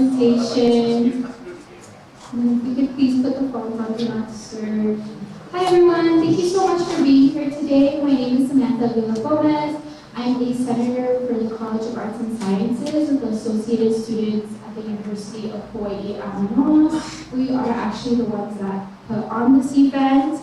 presentation. If you could please put the phone on Do Not Disturb. Hi everyone, thank you so much for being here today. My name is Samantha Villa-Gomez. I'm a senator for the College of Arts and Sciences with the Associated Students at the University of Hawaiʻi and Mānoa. We are actually the ones that put on this event.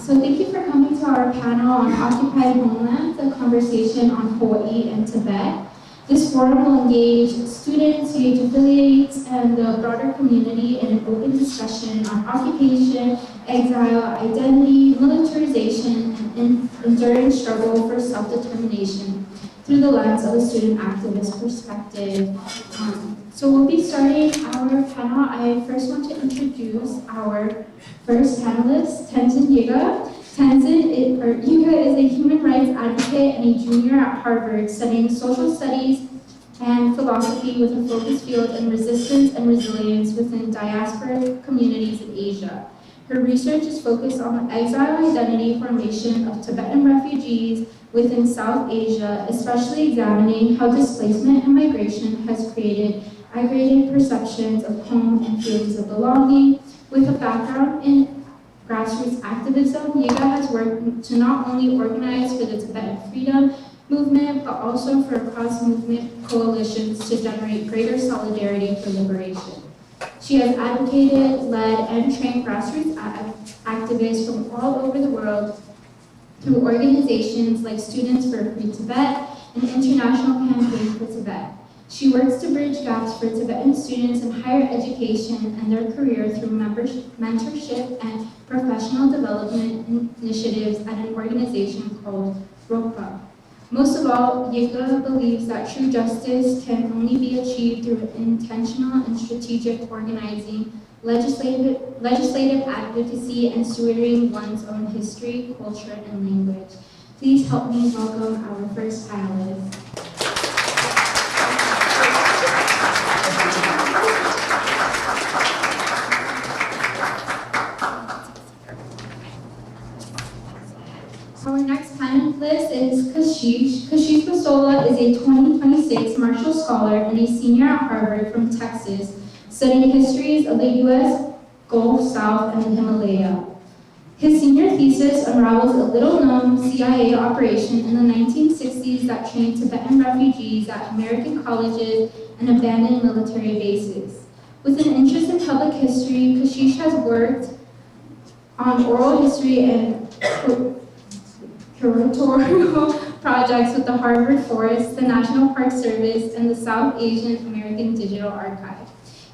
So thank you for coming to our panel on Occupied Homelands, a conversation on Hawaiʻi and Tibet. This forum will engage students, UH affiliates, and the broader community in an open discussion on occupation, exile, identity, militarization, and enduring struggle for self-determination through the lens of a student activist perspective. So we'll be starting our panel. I first want to introduce our first panelist, Tenzin Yiga. Yiga is a human rights advocate and a junior at Harvard studying social studies and philosophy with a focus field in resistance and resilience within diaspora communities in Asia. Her research is focused on the exile identity formation of Tibetan refugees within South Asia, especially examining how displacement and migration has created aggregated perceptions of home and feelings of belonging. With a background in grassroots activism, Yiga has worked to not only organize for the Tibetan freedom movement, but also for cross-movement coalitions to generate greater solidarity for liberation. She has advocated, led, and trained grassroots activists from all over the world through organizations like Students for Free Tibet and International Campaign for Tibet. She works to bridge gaps for Tibetan students in higher education and their career through mentorship and professional development initiatives at an organization called Rokpa. Most of all, Yiga believes that true justice can only be achieved through intentional and strategic organizing, legislative advocacy, and stewarding one's own history, culture, and language. Please help me welcome our first panelist. Our next panelist is Kashish. Kashish Bastola is a 2026 Marshall Scholar and a senior at Harvard from Texas, studying histories of the U.S. Gulf South and the Himalaya. His senior thesis unravels a little-known CIA operation in the 1960s that trained Tibetan refugees at American colleges and abandoned military bases. With an interest in public history, Kashish has worked on oral history and curatorial projects with the Harvard Forest, the National Park Service, and the South Asian American Digital Archive.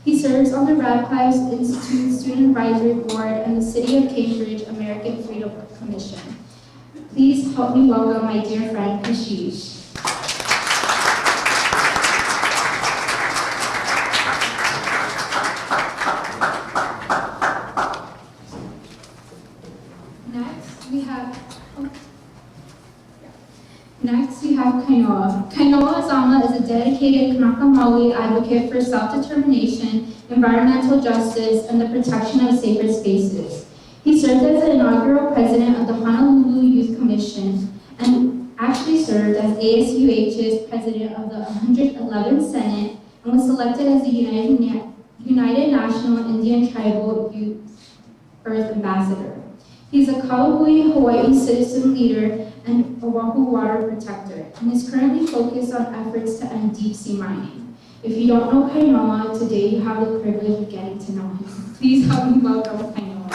He serves on the Radcliffe Institute Student Advisory Board and the City of Cambridge American Freedom Commission. Please help me welcome my dear friend, Kashish. Next, we have Kainoa. Kainoa Azama is a dedicated Kanaka Maoli advocate for self-determination, environmental justice, and the protection of sacred spaces. He served as the inaugural president of the Honolulu Youth Commission and actually served as ASUH's president of the 111th Senate and was selected as the United National Indian Tribal Youth Earth Ambassador. He's a Kauhui Hawaii citizen leader and Oahu water protector, and is currently focused on efforts to end deep-sea mining. If you don't know Kainoa, today you have the privilege of getting to know him. Please help me welcome Kainoa.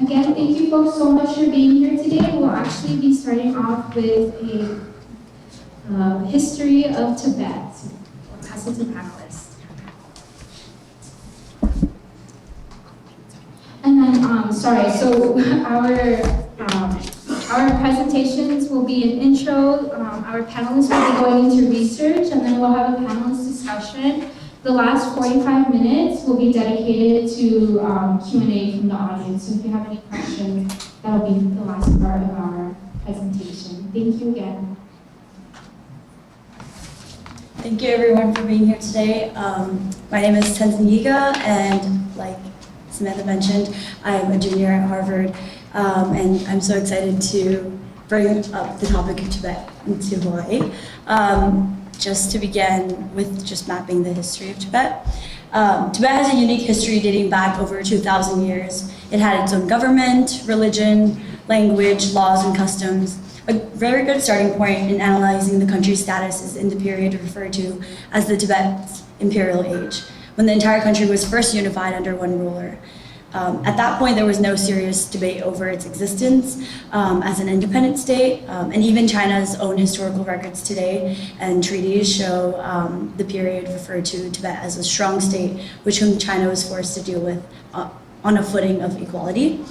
Again, thank you folks so much for being here today. We'll actually be starting off with a history of Tibet. I'll pass it to the panelists. And then, so our presentations will be an intro. Our panelists will be going into research, and then we'll have a panelist discussion. The last 45 minutes will be dedicated to Q&A from the audience. So if you have any questions, that'll be the last part of our presentation. Thank you again. Thank you everyone for being here today. My name is Tenzin Yiga, and like Samantha mentioned, I'm a junior at Harvard and I'm so excited to bring up the topic of Tibet into Hawaii. Just to begin with just mapping the history of Tibet. Tibet has a unique history dating back over 2,000 years. It had its own government, religion, language, laws, and customs. A very good starting point in analyzing the country's status is in the period referred to as the Tibet's Imperial Age, when the entire country was first unified under one ruler. At that point, there was no serious debate over its existence as an independent state, and even China's own historical records today and treaties show the period referred to Tibet as a strong state, whom China was forced to deal with on a footing of equality.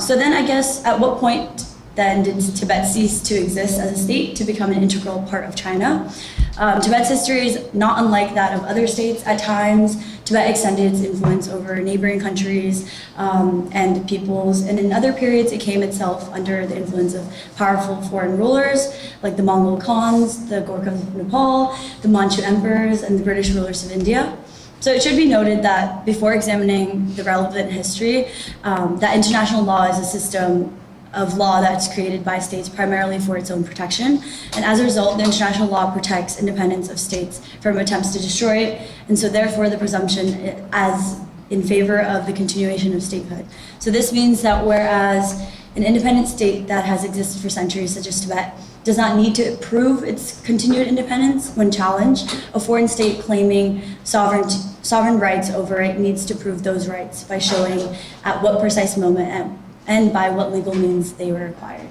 So then I guess at what point then did Tibet cease to exist as a state to become an integral part of China? Tibet's history is not unlike that of other states. At times, Tibet extended its influence over neighboring countries and peoples, and in other periods it came itself under the influence of powerful foreign rulers like the Mongol Khans, the Gorkhas of Nepal, the Manchu emperors, and the British rulers of India. So it should be noted that before examining the relevant history, that international law is a system of law that's created by states primarily for its own protection. And as a result, the international law protects independence of states from attempts to destroy it. And so therefore the presumption as in favor of the continuation of statehood. So this means that whereas an independent state that has existed for centuries, such as Tibet, does not need to prove its continued independence when challenged, a foreign state claiming sovereign rights over it needs to prove those rights by showing at what precise moment and by what legal means they were acquired.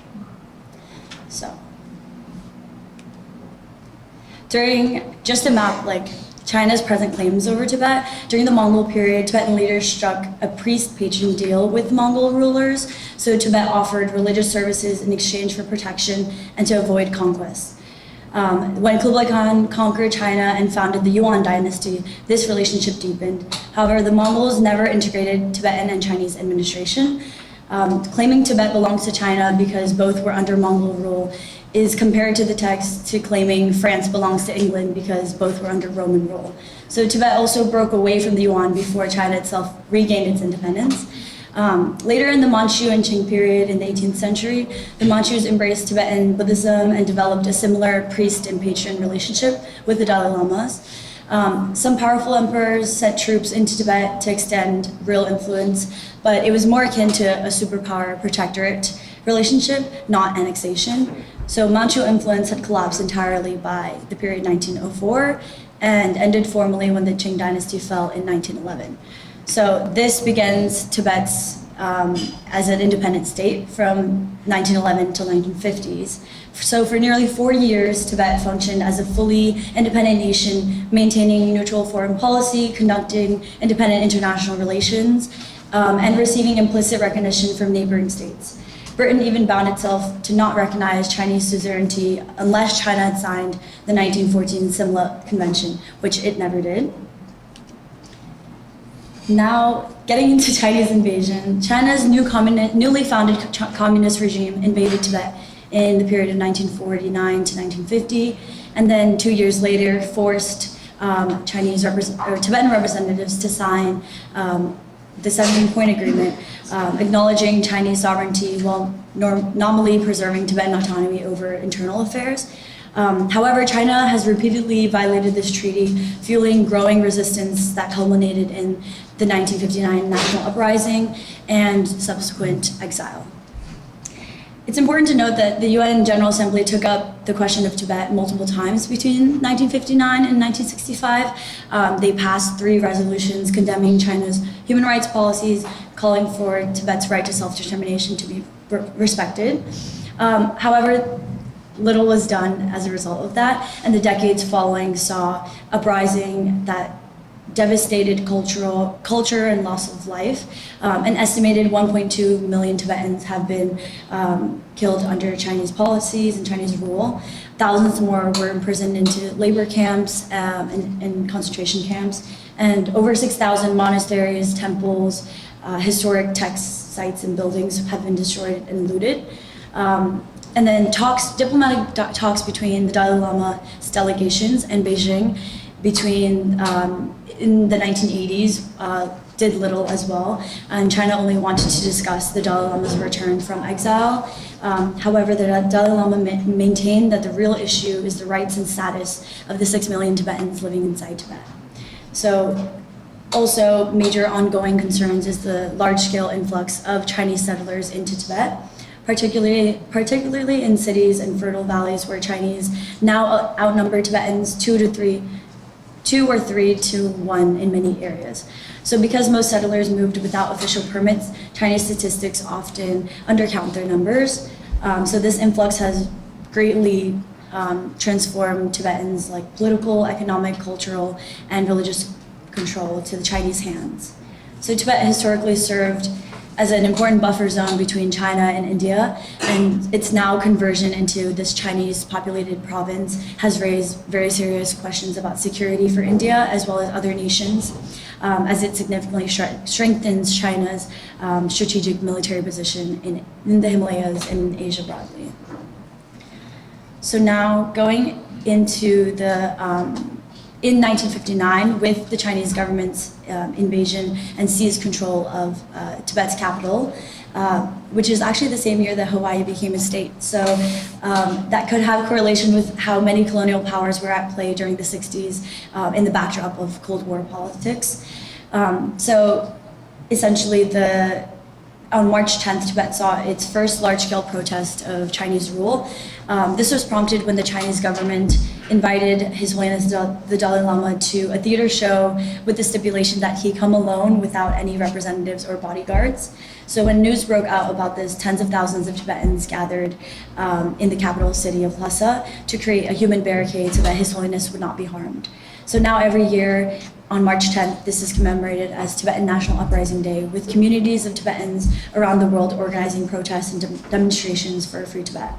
So, just to map China's present claims over Tibet, during the Mongol period, Tibetan leaders struck a priest-patron deal with Mongol rulers, so Tibet offered religious services in exchange for protection and to avoid conquest. When Kublai Khan conquered China and founded the Yuan dynasty, this relationship deepened. However, the Mongols never integrated Tibetan and Chinese administration. Claiming Tibet belongs to China because both were under Mongol rule is compared to the text to claiming France belongs to England because both were under Roman rule. So Tibet also broke away from the Yuan before China itself regained its independence. Later in the Manchu and Qing period in the 18th century, the Manchus embraced Tibetan Buddhism and developed a similar priest and patron relationship with the Dalai Lamas. Some powerful emperors sent troops into Tibet to extend real influence, but it was more akin to a superpower protectorate relationship, not annexation. So Manchu influence had collapsed entirely by the period 1904 and ended formally when the Qing dynasty fell in 1911. So this begins Tibet's as an independent state from 1911 till 1950s. So for nearly 4 years, Tibet functioned as a fully independent nation, maintaining neutral foreign policy, conducting independent international relations, and receiving implicit recognition from neighboring states. Britain even bound itself to not recognize Chinese suzerainty unless China had signed the 1914 Simla Convention, which it never did. Now, getting into Chinese invasion, China's newly founded communist regime invaded Tibet in the period of 1949 to 1950, and then 2 years later forced Tibetan representatives to sign the 17-point agreement, acknowledging Chinese sovereignty while nominally preserving Tibetan autonomy over internal affairs. However, China has repeatedly violated this treaty, fueling growing resistance that culminated in the 1959 national uprising and subsequent exile. It's important to note that the UN General Assembly took up the question of Tibet multiple times between 1959 and 1965. They passed 3 resolutions condemning China's human rights policies, calling for Tibet's right to self-determination to be respected. However, little was done as a result of that, and the decades following saw uprising that devastated culture and loss of life. An estimated 1.2 million Tibetans have been killed under Chinese policies and Chinese rule. Thousands more were imprisoned into labor camps and concentration camps. And over 6,000 monasteries, temples, historic text sites and buildings have been destroyed and looted. And then diplomatic talks between the Dalai Lama's delegations and Beijing between in the 1980s did little as well, and China only wanted to discuss the Dalai Lama's return from exile. However, the Dalai Lama maintained that the real issue is the rights and status of the 6 million Tibetans living inside Tibet. So also major ongoing concerns is the large-scale influx of Chinese settlers into Tibet, particularly in cities and fertile valleys where Chinese now outnumber Tibetans 2 or 3 to 1 in many areas. So because most settlers moved without official permits, Chinese statistics often undercount their numbers. So this influx has greatly transformed Tibetans' like political, economic, cultural, and religious control to the Chinese hands. So Tibet historically served as an important buffer zone between China and India, and its now conversion into this Chinese populated province has raised very serious questions about security for India as well as other nations, as it significantly strengthens China's strategic military position in the Himalayas and in Asia broadly. So now going into the in 1959, with the Chinese government's invasion and seized control of Tibet's capital, which is actually the same year that Hawaii became a state. So that could have correlation with how many colonial powers were at play during the 60s in the backdrop of Cold War politics. So essentially on March 10th, Tibet saw its first large-scale protest of Chinese rule. This was prompted when the Chinese government invited His Holiness the Dalai Lama to a theater show with the stipulation that he come alone without any representatives or bodyguards. So when news broke out about this, tens of thousands of Tibetans gathered in the capital city of Lhasa to create a human barricade so that His Holiness would not be harmed. So now every year, on March 10th, this is commemorated as Tibetan National Uprising Day, with communities of Tibetans around the world organizing protests and demonstrations for a free Tibet.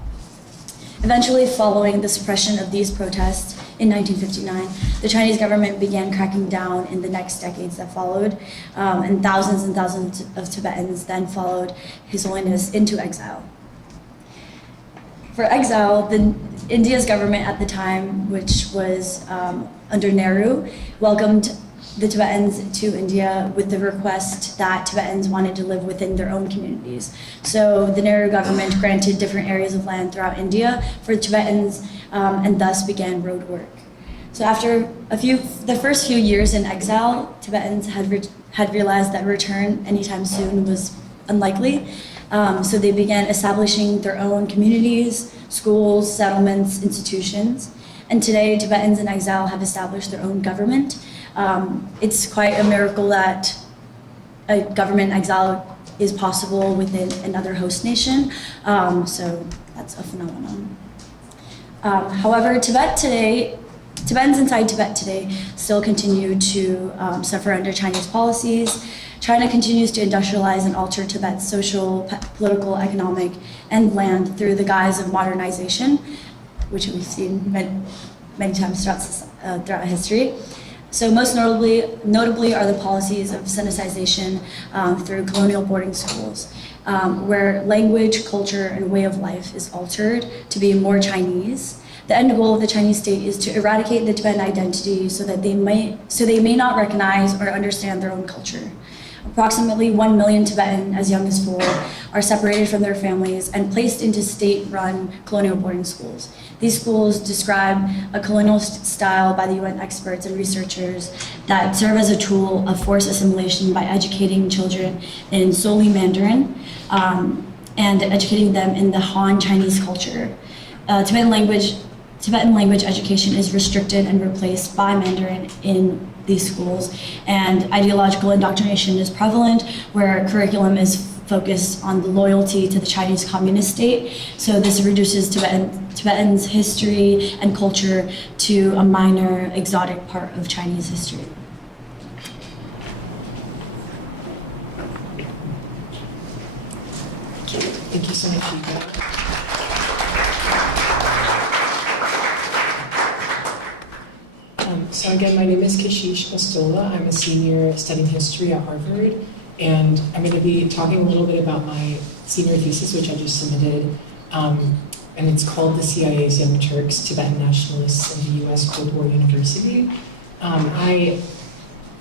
Eventually, following the suppression of these protests in 1959, the Chinese government began cracking down in the next decades that followed, and thousands of Tibetans then followed His Holiness into exile. For exile, India's government at the time, which was under Nehru, welcomed the Tibetans to India with the request that Tibetans wanted to live within their own communities. So the Nehru government granted different areas of land throughout India for Tibetans, and thus began road work. So after the first few years in exile, Tibetans had realized that return anytime soon was unlikely. So they began establishing their own communities, schools, settlements, institutions. And today, Tibetans in exile have established their own government. It's quite a miracle that a government exile is possible within another host nation. So that's a phenomenon. However, Tibetans inside Tibet today still continue to suffer under Chinese policies. China continues to industrialize and alter Tibet's social, political, economic, and land through the guise of modernization, which we've seen many times throughout history. So most notably are the policies of Sinicization through colonial boarding schools, where language, culture, and way of life is altered to be more Chinese. The end goal of the Chinese state is to eradicate the Tibetan identity so they may not recognize or understand their own culture. Approximately 1 million Tibetan, as young as 4, are separated from their families and placed into state-run colonial boarding schools. These schools describe a colonial style by the UN experts and researchers that serve as a tool of forced assimilation by educating children in solely Mandarin and educating them in the Han Chinese culture. Tibetan language education is restricted and replaced by Mandarin in these schools, and ideological indoctrination is prevalent, where curriculum is focused on the loyalty to the Chinese communist state. So this reduces Tibetans' history and culture to a minor, exotic part of Chinese history. Thank you so much, Yiga. So again, my name is Kashish Bastola. I'm a senior studying history at Harvard, and I'm going to be talking a little bit about my senior thesis, which I just submitted, and it's called The CIA's Young Turks, Tibetan Nationalists in the U.S. Cold War University. I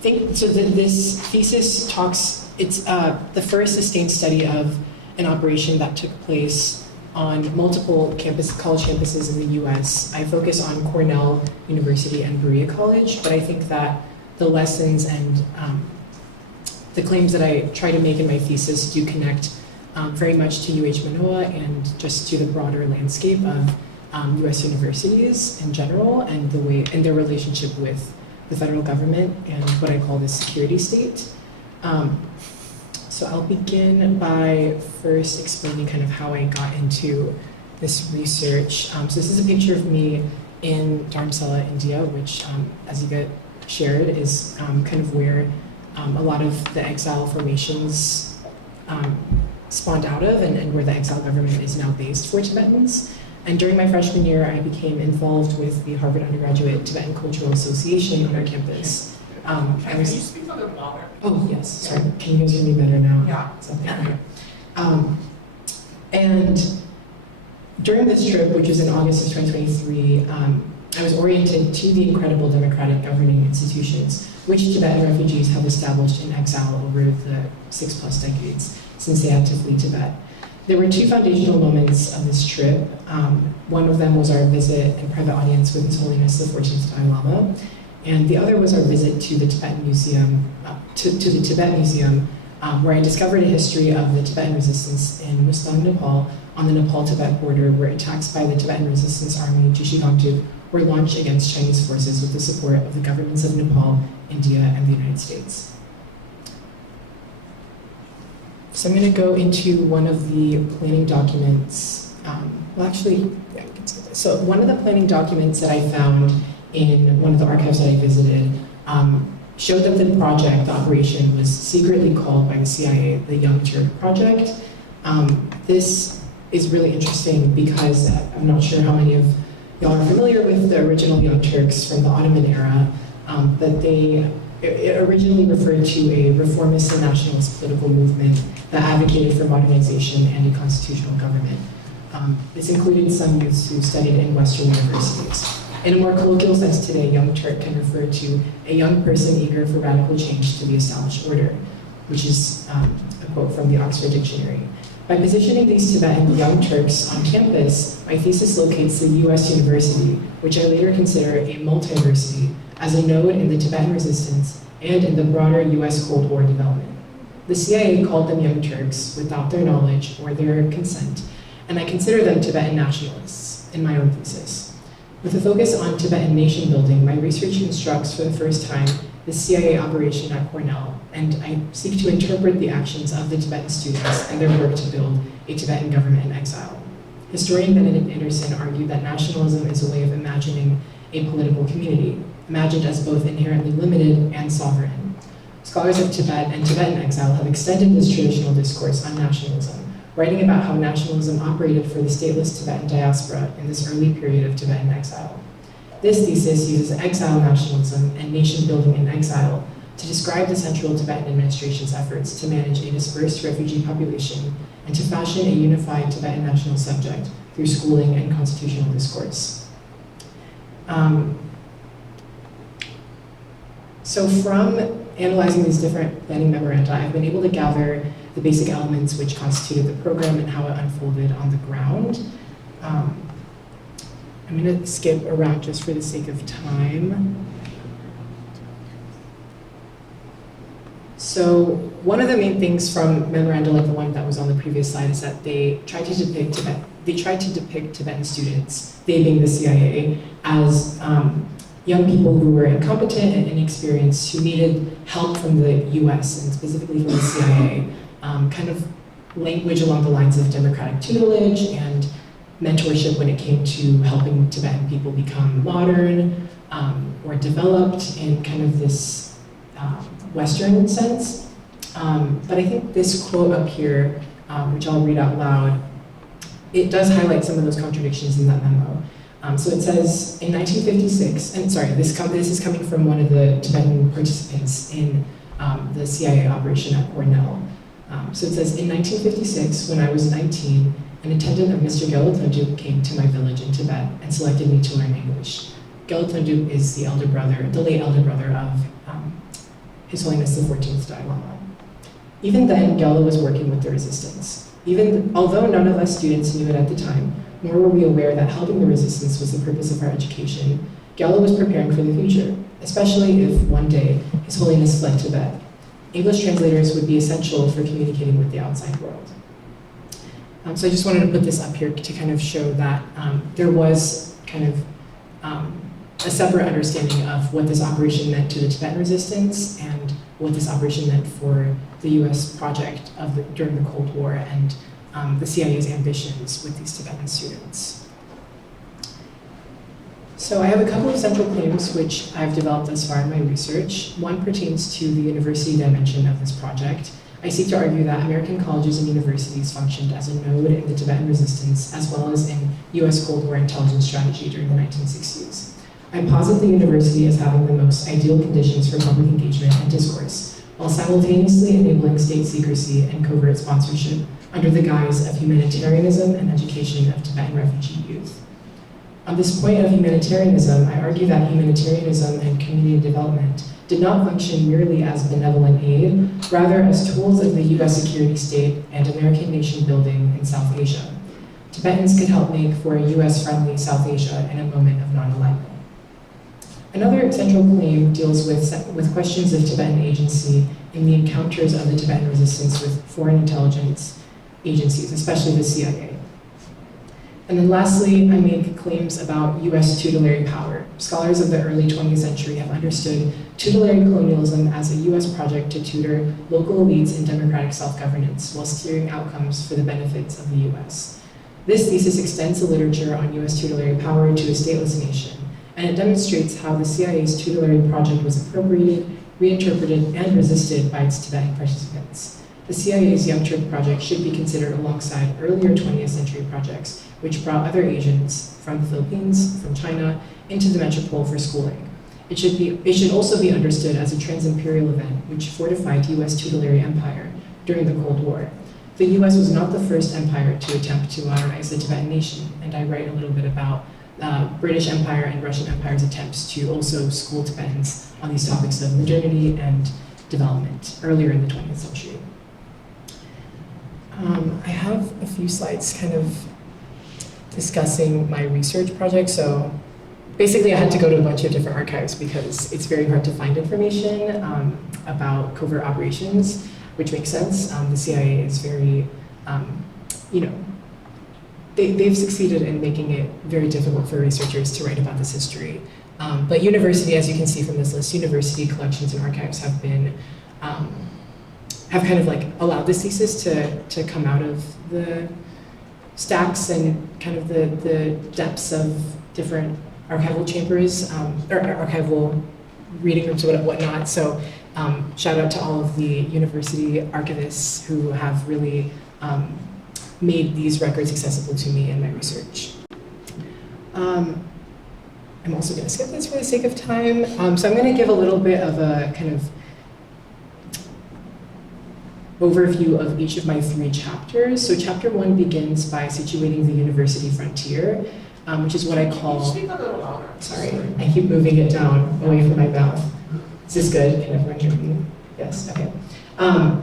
think, so this thesis talks, it's the first sustained study of an operation that took place on multiple college campuses in the US. I focus on Cornell University and Berea College, but I think that the lessons and the claims that I try to make in my thesis do connect very much to UH Manoa and just to the broader landscape of US universities in general and their relationship with the federal government and what I call the security state. So I'll begin by first explaining kind of how I got into this research. So this is a picture of me in Dharamsala, India, which, as Yiga shared, is kind of where a lot of the exile formations spawned out of and where the exile government is now based for Tibetans. And during my freshman year, I became involved with the Harvard Undergraduate Tibetan Cultural Association on our campus. Can you speak a little louder? Oh, yes, sorry. Can you guys hear me better now? Yeah. And during this trip, which was in August of 2023, I was oriented to the incredible democratic governing institutions which Tibetan refugees have established in exile over the 6+ decades since they had to flee Tibet. There were two foundational moments of this trip. One of them was our visit and private audience with His Holiness the 14th Dalai Lama, and the other was our visit to the Tibetan Museum, to the Tibet Museum, where I discovered a history of the Tibetan resistance in Muslang, Nepal, on the Nepal-Tibet border, where attacks by the Tibetan Resistance Army, Jishigamtu, were launched against Chinese forces with the support of the governments of Nepal, India, and the United States. So I'm going to go into one of the planning documents. We can say this. So one of the planning documents that I found in one of the archives that I visited showed that the project, the operation, was secretly called by the CIA the Young Turk Project. This is really interesting because I'm not sure how many of y'all are familiar with the original Young Turks from the Ottoman era, but it originally referred to a reformist and nationalist political movement that advocated for modernization and a constitutional government. This included some youths who studied in Western universities. In a more colloquial sense today, Young Turk can refer to a young person eager for radical change to the established order, which is a quote from the Oxford Dictionary. By positioning these Tibetan Young Turks on campus, my thesis locates the US University, which I later consider a multiversity, as a node in the Tibetan resistance and in the broader US Cold War development. The CIA called them Young Turks without their knowledge or their consent, and I consider them Tibetan nationalists in my own thesis. With a focus on Tibetan nation building, my research constructs for the first time the CIA operation at Cornell, and I seek to interpret the actions of the Tibetan students and their work to build a Tibetan government in exile. Historian Benedict Anderson argued that nationalism is a way of imagining a political community, imagined as both inherently limited and sovereign. Scholars of Tibet and Tibetan exile have extended this traditional discourse on nationalism, writing about how nationalism operated for the stateless Tibetan diaspora in this early period of Tibetan exile. This thesis uses exile nationalism and nation building in exile to describe the central Tibetan administration's efforts to manage a dispersed refugee population and to fashion a unified Tibetan national subject through schooling and constitutional discourse. So from analyzing these different planning memoranda, I've been able to gather the basic elements which constituted the program and how it unfolded on the ground. I'm going to skip around just for the sake of time. So one of the main things from memoranda like the one that was on the previous slide is that they tried to depict Tibetan students, they being the CIA, as young people who were incompetent and inexperienced, who needed help from the US and specifically from the CIA, kind of language along the lines of democratic tutelage and mentorship when it came to helping Tibetan people become modern or developed in kind of this Western sense. But I think this quote up here, which I'll read out loud, it does highlight some of those contradictions in that memo. So it says, in 1956, and sorry, this is coming from one of the Tibetan participants in the CIA operation at Cornell. So it says, in 1956, when I was 19, an attendant of Mr. Gelatoju came to my village in Tibet and selected me to learn English. Gelotunduk is the late elder brother of His Holiness the 14th Dalai Lama. Even then, Gelo was working with the resistance. Although none of us students knew it at the time, nor were we aware that helping the resistance was the purpose of our education, Gelo was preparing for the future, especially if one day His Holiness fled Tibet. English translators would be essential for communicating with the outside world. So I just wanted to put this up here to kind of show that there was kind of a separate understanding of what this operation meant to the Tibetan resistance and what this operation meant for the US project during the Cold War and the CIA's ambitions with these Tibetan students. So I have a couple of central claims which I've developed thus far in my research. One pertains to the university dimension of this project. I seek to argue that American colleges and universities functioned as a node in the Tibetan resistance as well as in US Cold War intelligence strategy during the 1960s. I posit the university as having the most ideal conditions for public engagement and discourse, while simultaneously enabling state secrecy and covert sponsorship under the guise of humanitarianism and education of Tibetan refugee youth. On this point of humanitarianism, I argue that humanitarianism and community development did not function merely as benevolent aid, rather as tools of the US security state and American nation building in South Asia. Tibetans could help make for a US-friendly South Asia in a moment of non-alignment. Another central claim deals with questions of Tibetan agency in the encounters of the Tibetan resistance with foreign intelligence agencies, especially the CIA. And then lastly, I make claims about US tutelary power. Scholars of the early 20th century have understood tutelary colonialism as a US project to tutor local elites in democratic self-governance while steering outcomes for the benefits of the US. This thesis extends the literature on US tutelary power to a stateless nation, and it demonstrates how the CIA's tutelary project was appropriated, reinterpreted, and resisted by its Tibetan participants. The CIA's Young Turk project should be considered alongside earlier 20th century projects, which brought other Asians from the Philippines, from China, into the metropole for schooling. It should also be understood as a trans-imperial event which fortified US tutelary empire during the Cold War. The US was not the first empire to attempt to modernize the Tibetan nation, and I write a little bit about British Empire and Russian Empire's attempts to also school Tibetans on these topics of modernity and development earlier in the 20th century. I have a few slides kind of discussing my research project. So basically I had to go to a bunch of different archives because it's very hard to find information about covert operations, which makes sense. The CIA is very, they've succeeded in making it very difficult for researchers to write about this history. But university, as you can see from this list, university collections and archives have been, have kind of like allowed this thesis to come out of the stacks and kind of the depths of different archival chambers, or archival reading rooms or whatnot. So shout out to all of the university archivists who have really made these records accessible to me in my research. I'm also going to skip this for the sake of time. So I'm going to give a little bit of a kind of overview of each of my 3 chapters. So chapter 1 begins by situating the university frontier, which is what I call, sorry, I keep moving it down away from my mouth. Is this good? Can everyone hear me? Yes, okay.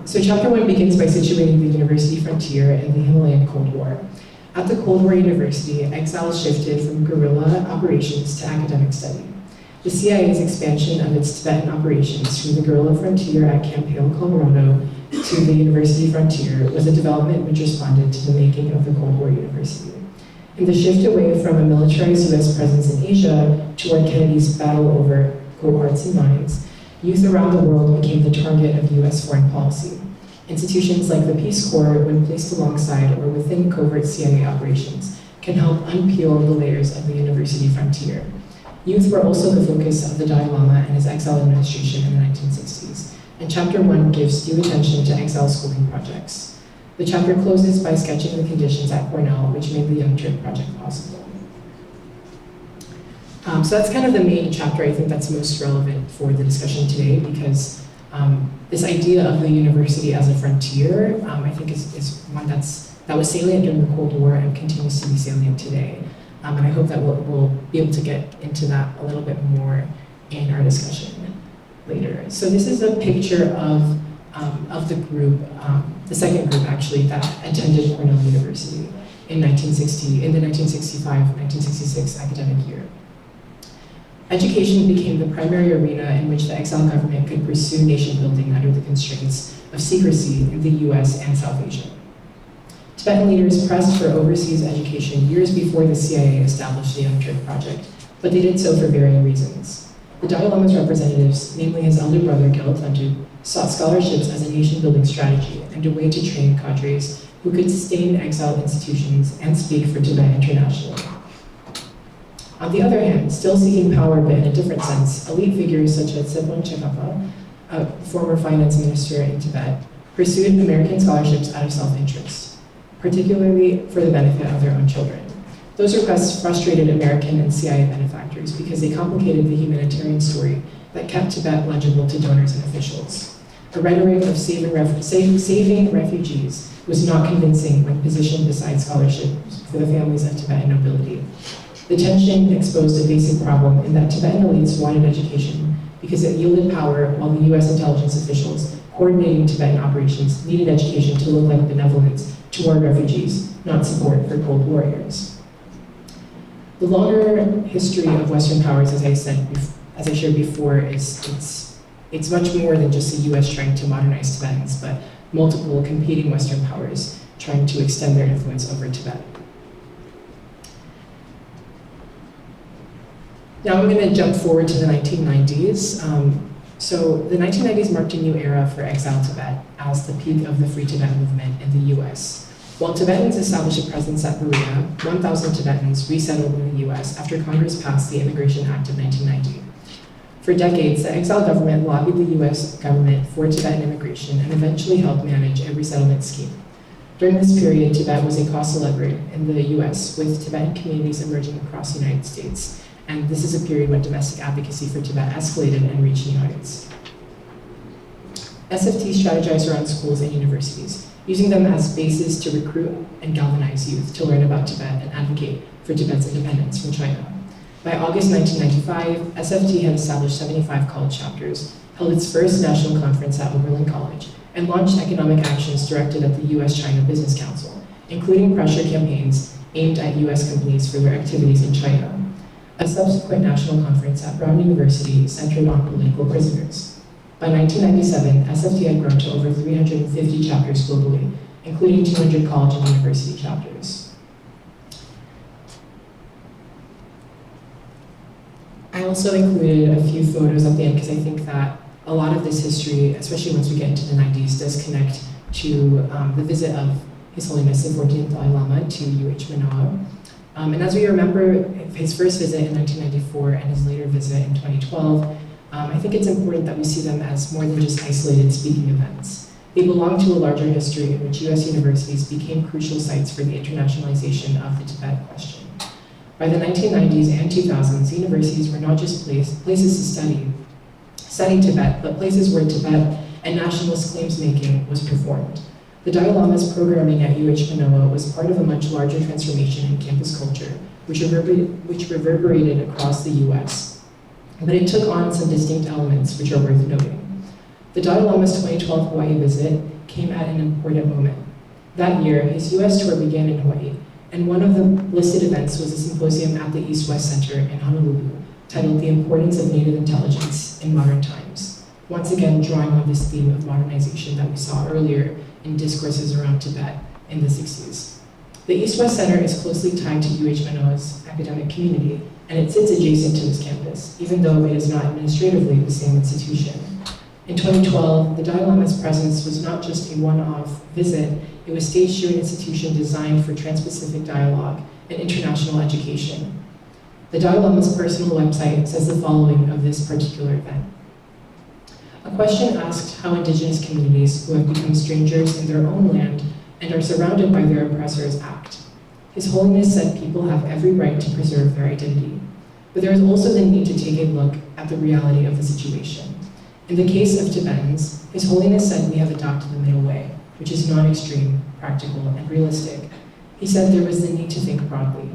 So chapter 1 begins by situating the university frontier in the Himalayan Cold War. At the Cold War University, exiles shifted from guerrilla operations to academic study. The CIA's expansion of its Tibetan operations from the guerrilla frontier at Camp Hale, Colorado, to the university frontier was a development which responded to the making of the Cold War University. In the shift away from a militarized US presence in Asia toward Kennedy's battle over hearts and minds, youth around the world became the target of US foreign policy. Institutions like the Peace Corps, when placed alongside or within covert CIA operations, can help unpeel the layers of the university frontier. Youth were also the focus of the Dalai Lama and his exile administration in the 1960s, and chapter 1 gives due attention to exile schooling projects. The chapter closes by sketching the conditions at Cornell, which made the Young Turk project possible. So that's kind of the main chapter I think that's most relevant for the discussion today, because this idea of the university as a frontier, I think is one that was salient during the Cold War and continues to be salient today. And I hope that we'll be able to get into that a little bit more in our discussion later. So this is a picture of the group, the second group actually, that attended Cornell University in the 1965-1966 academic year. Education became the primary arena in which the exile government could pursue nation building under the constraints of secrecy in the US and South Asia. Tibetan leaders pressed for overseas education years before the CIA established the Young Turk Project, but they did so for varying reasons. The Dalai Lama's representatives, namely his elder brother Gyalo Tantu, sought scholarships as a nation-building strategy and a way to train cadres who could sustain exile institutions and speak for Tibet internationally. On the other hand, still seeking power but in a different sense, elite figures such as Sebon Chekapa, a former finance minister in Tibet, pursued American scholarships out of self-interest, particularly for the benefit of their own children. Those requests frustrated American and CIA benefactors because they complicated the humanitarian story that kept Tibet legible to donors and officials. A rhetoric of saving refugees was not convincing when positioned beside scholarships for the families of Tibetan nobility. The tension exposed a basic problem in that Tibetan elites wanted education because it yielded power, while the US intelligence officials coordinating Tibetan operations needed education to look like benevolence toward refugees, not support for cold warriors. The longer history of Western powers, as I shared before, it's much more than just the US trying to modernize Tibetans, but multiple competing Western powers trying to extend their influence over Tibet. Now I'm going to jump forward to the 1990s. So the 1990s marked a new era for exile Tibet as the peak of the Free Tibet movement in the US. While Tibetans established a presence at Berea, 1,000 Tibetans resettled in the US after Congress passed the Immigration Act of 1990. For decades, the exile government lobbied the US government for Tibetan immigration and eventually helped manage a resettlement scheme. During this period, Tibet was a cost celebrity in the US, with Tibetan communities emerging across the United States. And this is a period when domestic advocacy for Tibet escalated and reached new heights. SFT strategized around schools and universities, using them as bases to recruit and galvanize youth to learn about Tibet and advocate for Tibet's independence from China. By August 1995, SFT had established 75 college chapters, held its first national conference at Oberlin College, and launched economic actions directed at the US-China Business Council, including pressure campaigns aimed at US companies for their activities in China. A subsequent national conference at Brown University centered on political prisoners. By 1997, SFT had grown to over 350 chapters globally, including 200 college and university chapters. I also included a few photos at the end because I think that a lot of this history, especially once we get into the 90s, does connect to the visit of His Holiness the 14th Dalai Lama to UH Mānoa. And as we remember his first visit in 1994 and his later visit in 2012, I think it's important that we see them as more than just isolated speaking events. They belong to a larger history in which US universities became crucial sites for the internationalization of the Tibet question. By the 1990s and 2000s, universities were not just places to study Tibet, but places where Tibet and nationalist claims making was performed. The Dalai Lama's programming at UH Mānoa was part of a much larger transformation in campus culture, which reverberated across the US. But it took on some distinct elements which are worth noting. The Dalai Lama's 2012 Hawaii visit came at an important moment. That year, his US tour began in Hawaii, and one of the listed events was a symposium at the East-West Center in Honolulu, titled The Importance of Native Intelligence in Modern Times, once again drawing on this theme of modernization that we saw earlier in discourses around Tibet in the 60s. The East-West Center is closely tied to UH Mānoa's academic community, and it sits adjacent to his campus, even though it is not administratively the same institution. In 2012, the Dalai Lama's presence was not just a one-off visit, it was staged through an institution designed for trans-Pacific dialogue and international education. The Dalai Lama's personal website says the following of this particular event. A question asked how indigenous communities who have become strangers in their own land and are surrounded by their oppressors act. His Holiness said people have every right to preserve their identity, but there is also the need to take a look at the reality of the situation. In the case of Tibetans, His Holiness said we have adopted the middle way, which is non-extreme, practical, and realistic. He said there was the need to think broadly.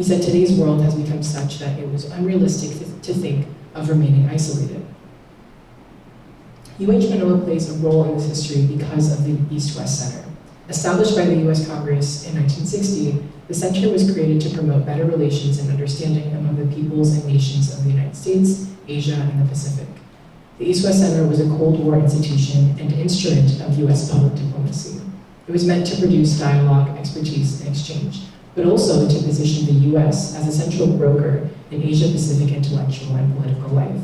He said today's world has become such that it was unrealistic to think of remaining isolated. UH Manoa plays a role in this history because of the East-West Center. Established by the US Congress in 1960, the center was created to promote better relations and understanding among the peoples and nations of the United States, Asia, and the Pacific. The East-West Center was a Cold War institution and instrument of US public diplomacy. It was meant to produce dialogue, expertise, and exchange, but also to position the US as a central broker in Asia-Pacific intellectual and political life.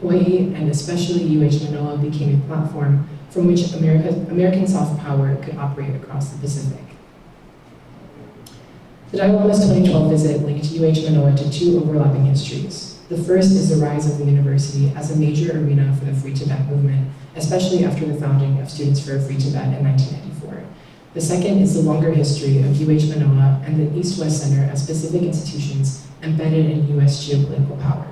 Hawaii, and especially UH Manoa, became a platform from which American soft power could operate across the Pacific. The Dalai Lama's 2012 visit linked UH Manoa to two overlapping histories. The first is the rise of the university as a major arena for the Free Tibet movement, especially after the founding of Students for a Free Tibet in 1994. The second is the longer history of UH Manoa and the East-West Center as specific institutions embedded in US geopolitical power.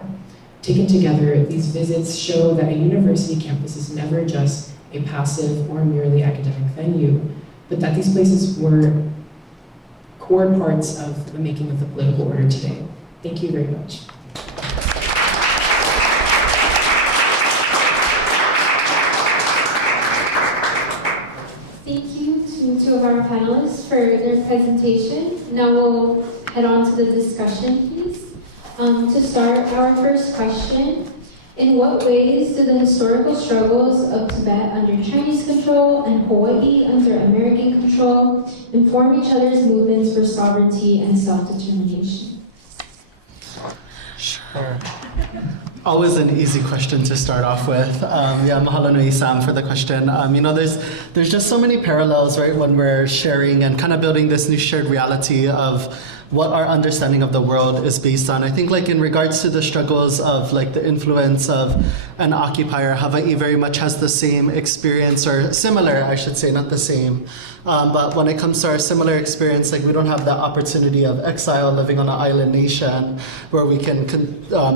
Taken together, these visits show that a university campus is never just a passive or merely academic venue, but that these places were core parts of the making of the political order today. Thank you very much. Thank you to two of our panelists for their presentation. Now we'll head on to the discussion piece. To start, our first question, in what ways do the historical struggles of Tibet under Chinese control and Hawaii under American control inform each other's movements for sovereignty and self-determination? Sure. Always an easy question to start off with. Mahalo nui, Sam, for the question. There's just so many parallels, right, when we're sharing and kind of building this new shared reality of what our understanding of the world is based on. I think like in regards to the struggles of like the influence of an occupier, Hawaii very much has the same experience, or similar, I should say, not the same. But when it comes to our similar experience, like we don't have the opportunity of exile, living on an island nation where we can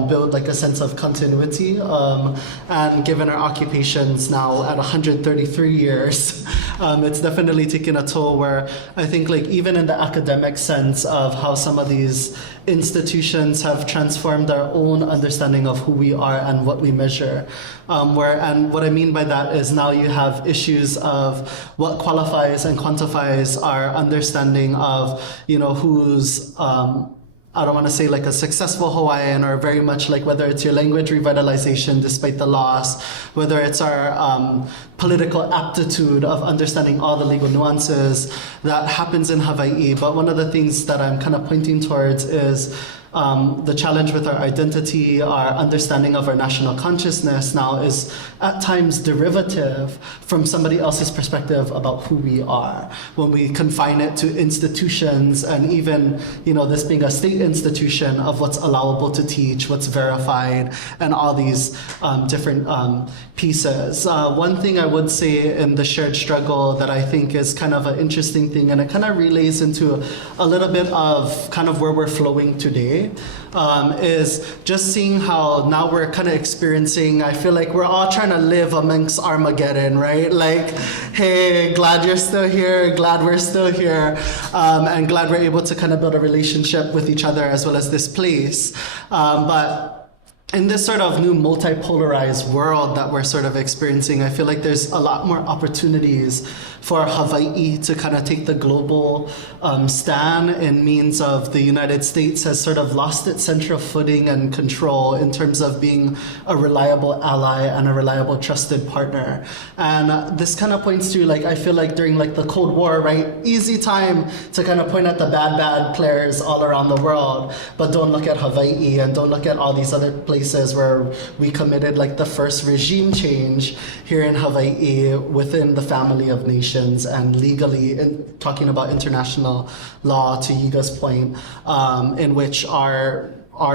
build like a sense of continuity. And given our occupations now at 133 years, it's definitely taken a toll where I think like even in the academic sense of how some of these institutions have transformed our own understanding of who we are and what we measure. And what I mean by that is now you have issues of what qualifies and quantifies our understanding of, who's I don't want to say like a successful Hawaiian, or very much like whether it's your language revitalization despite the loss, whether it's our political aptitude of understanding all the legal nuances that happens in Hawaii. But one of the things that I'm kind of pointing towards is the challenge with our identity, our understanding of our national consciousness now is at times derivative from somebody else's perspective about who we are. When we confine it to institutions and even, this being a state institution of what's allowable to teach, what's verified, and all these different pieces. One thing I would say in the shared struggle that I think is kind of an interesting thing, and it kind of relays into a little bit of kind of where we're flowing today, is just seeing how now we're kind of experiencing, I feel like we're all trying to live amongst Armageddon, right? Like, hey, glad you're still here, glad we're still here, and glad we're able to kind of build a relationship with each other as well as this place. But in this sort of new multipolarized world that we're sort of experiencing, I feel like there's a lot more opportunities for Hawaii to kind of take the global stand in means of the United States has sort of lost its central footing and control in terms of being a reliable ally and a reliable trusted partner. And this kind of points to, like, I feel like during like the Cold War, right, easy time to kind of point at the bad players all around the world, but don't look at Hawaii and don't look at all these other places where we committed like the first regime change here in Hawaii within the family of nations and legally, talking about international law to Yiga's point, in which our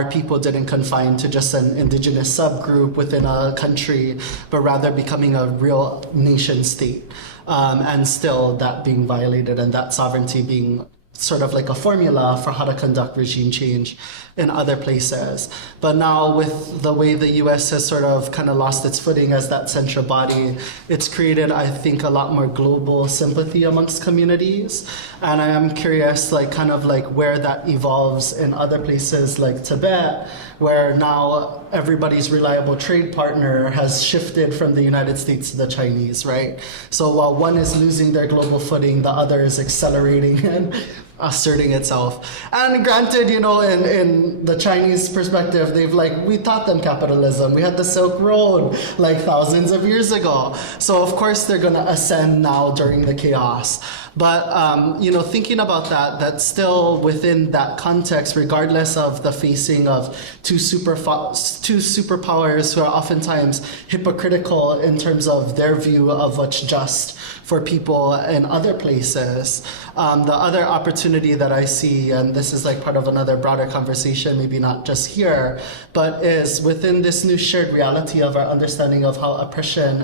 people didn't confine to just an indigenous subgroup within a country, but rather becoming a real nation state, and still that being violated and that sovereignty being sort of like a formula for how to conduct regime change in other places. But now with the way the US has sort of kind of lost its footing as that central body, it's created, I think, a lot more global sympathy amongst communities. And I am curious, like kind of like where that evolves in other places like Tibet, where now everybody's reliable trade partner has shifted from the United States to the Chinese, right? So while one is losing their global footing, the other is accelerating and asserting itself. And granted, you know, in the Chinese perspective, they've like, we taught them capitalism. We had the Silk Road like thousands of years ago. So of course they're gonna ascend now during the chaos. But, you know, thinking about that, that's still within that context, regardless of the facing of two superpowers who are oftentimes hypocritical in terms of their view of what's just for people in other places. The other opportunity that I see, and this is like part of another broader conversation, maybe not just here, but is within this new shared reality of our understanding of how oppression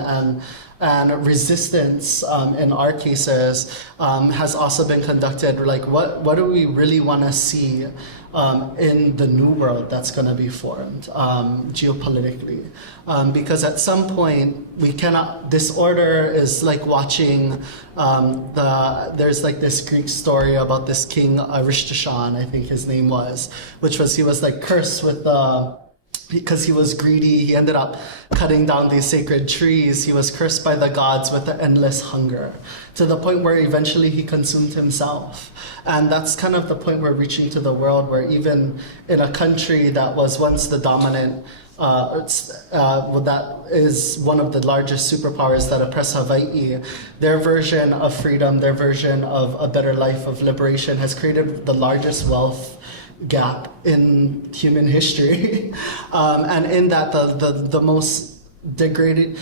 and resistance, in our cases, has also been conducted. Like, what do we really want to see in the new world that's going to be formed geopolitically? Because at some point, we cannot, disorder is like watching, there's like this Greek story about this king, Aristashan, I think his name was, which was, he was like cursed with because he was greedy, he ended up cutting down these sacred trees. He was cursed by the gods with an endless hunger, to the point where eventually he consumed himself. And that's kind of the point we're reaching to the world, where even in a country that was once the dominant, that is one of the largest superpowers that oppress Hawaiʻi, their version of freedom, their version of a better life of liberation has created the largest wealth gap in human history. And in that, the most degraded,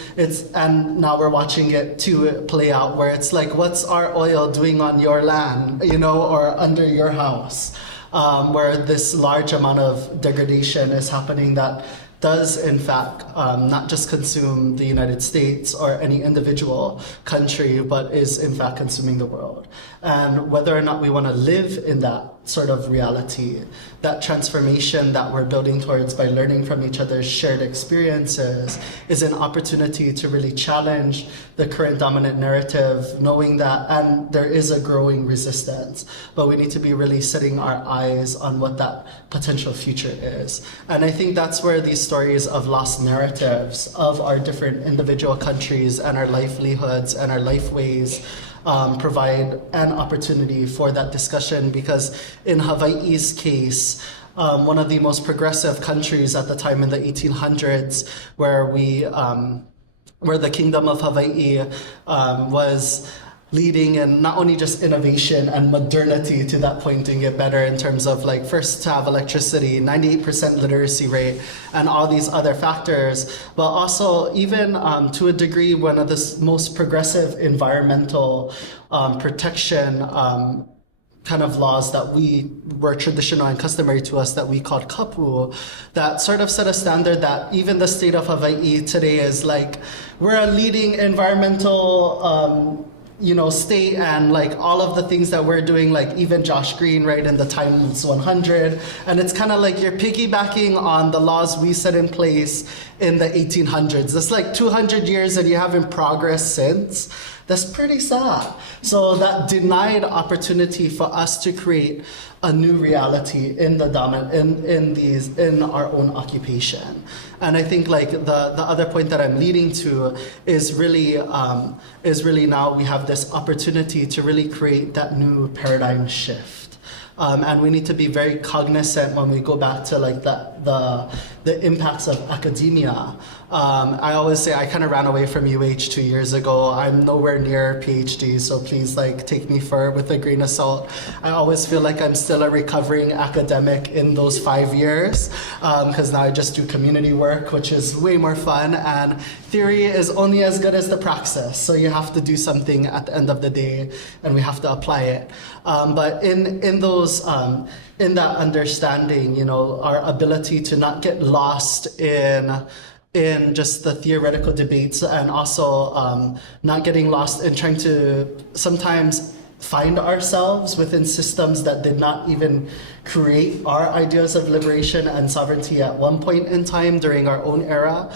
and now we're watching it to play out, where it's like, what's our oil doing on your land, you know, or under your house, where this large amount of degradation is happening that does in fact not just consume the United States or any individual country, but is in fact consuming the world. And whether or not we want to live in that sort of reality, that transformation that we're building towards by learning from each other's shared experiences is an opportunity to really challenge the current dominant narrative, knowing that, and there is a growing resistance, but we need to be really setting our eyes on what that potential future is. And I think that's where these stories of lost narratives of our different individual countries and our livelihoods and our lifeways provide an opportunity for that discussion, because in Hawaii's case, one of the most progressive countries at the time in the 1800s, where the Kingdom of Hawaiʻi was leading in not only just innovation and modernity to that point, doing it better in terms of like first to have electricity, 98% literacy rate, and all these other factors, but also even to a degree one of the most progressive environmental protection kind of laws that were traditional and customary to us that we called kapu, that sort of set a standard that even the state of Hawaiʻi today is like, we're a leading environmental state, and like all of the things that we're doing, like even Josh Green, right, in the Times 100, and it's kind of like you're piggybacking on the laws we set in place in the 1800s. It's like 200 years and you haven't progressed since. That's pretty sad. So that denied opportunity for us to create a new reality in the in our own occupation. And I think like the other point that I'm leading to is really now we have this opportunity to really create that new paradigm shift. And we need to be very cognizant when we go back to like the impacts of academia. I always say I kind of ran away from UH 2 years ago. I'm nowhere near a PhD, so please like take me with a grain of salt. I always feel like I'm still a recovering academic in those 5 years, because now I just do community work, which is way more fun, and theory is only as good as the praxis. So you have to do something at the end of the day, and we have to apply it. But in that understanding, our ability to not get lost in just the theoretical debates, and also not getting lost in trying to sometimes find ourselves within systems that did not even create our ideas of liberation and sovereignty at one point in time during our own era,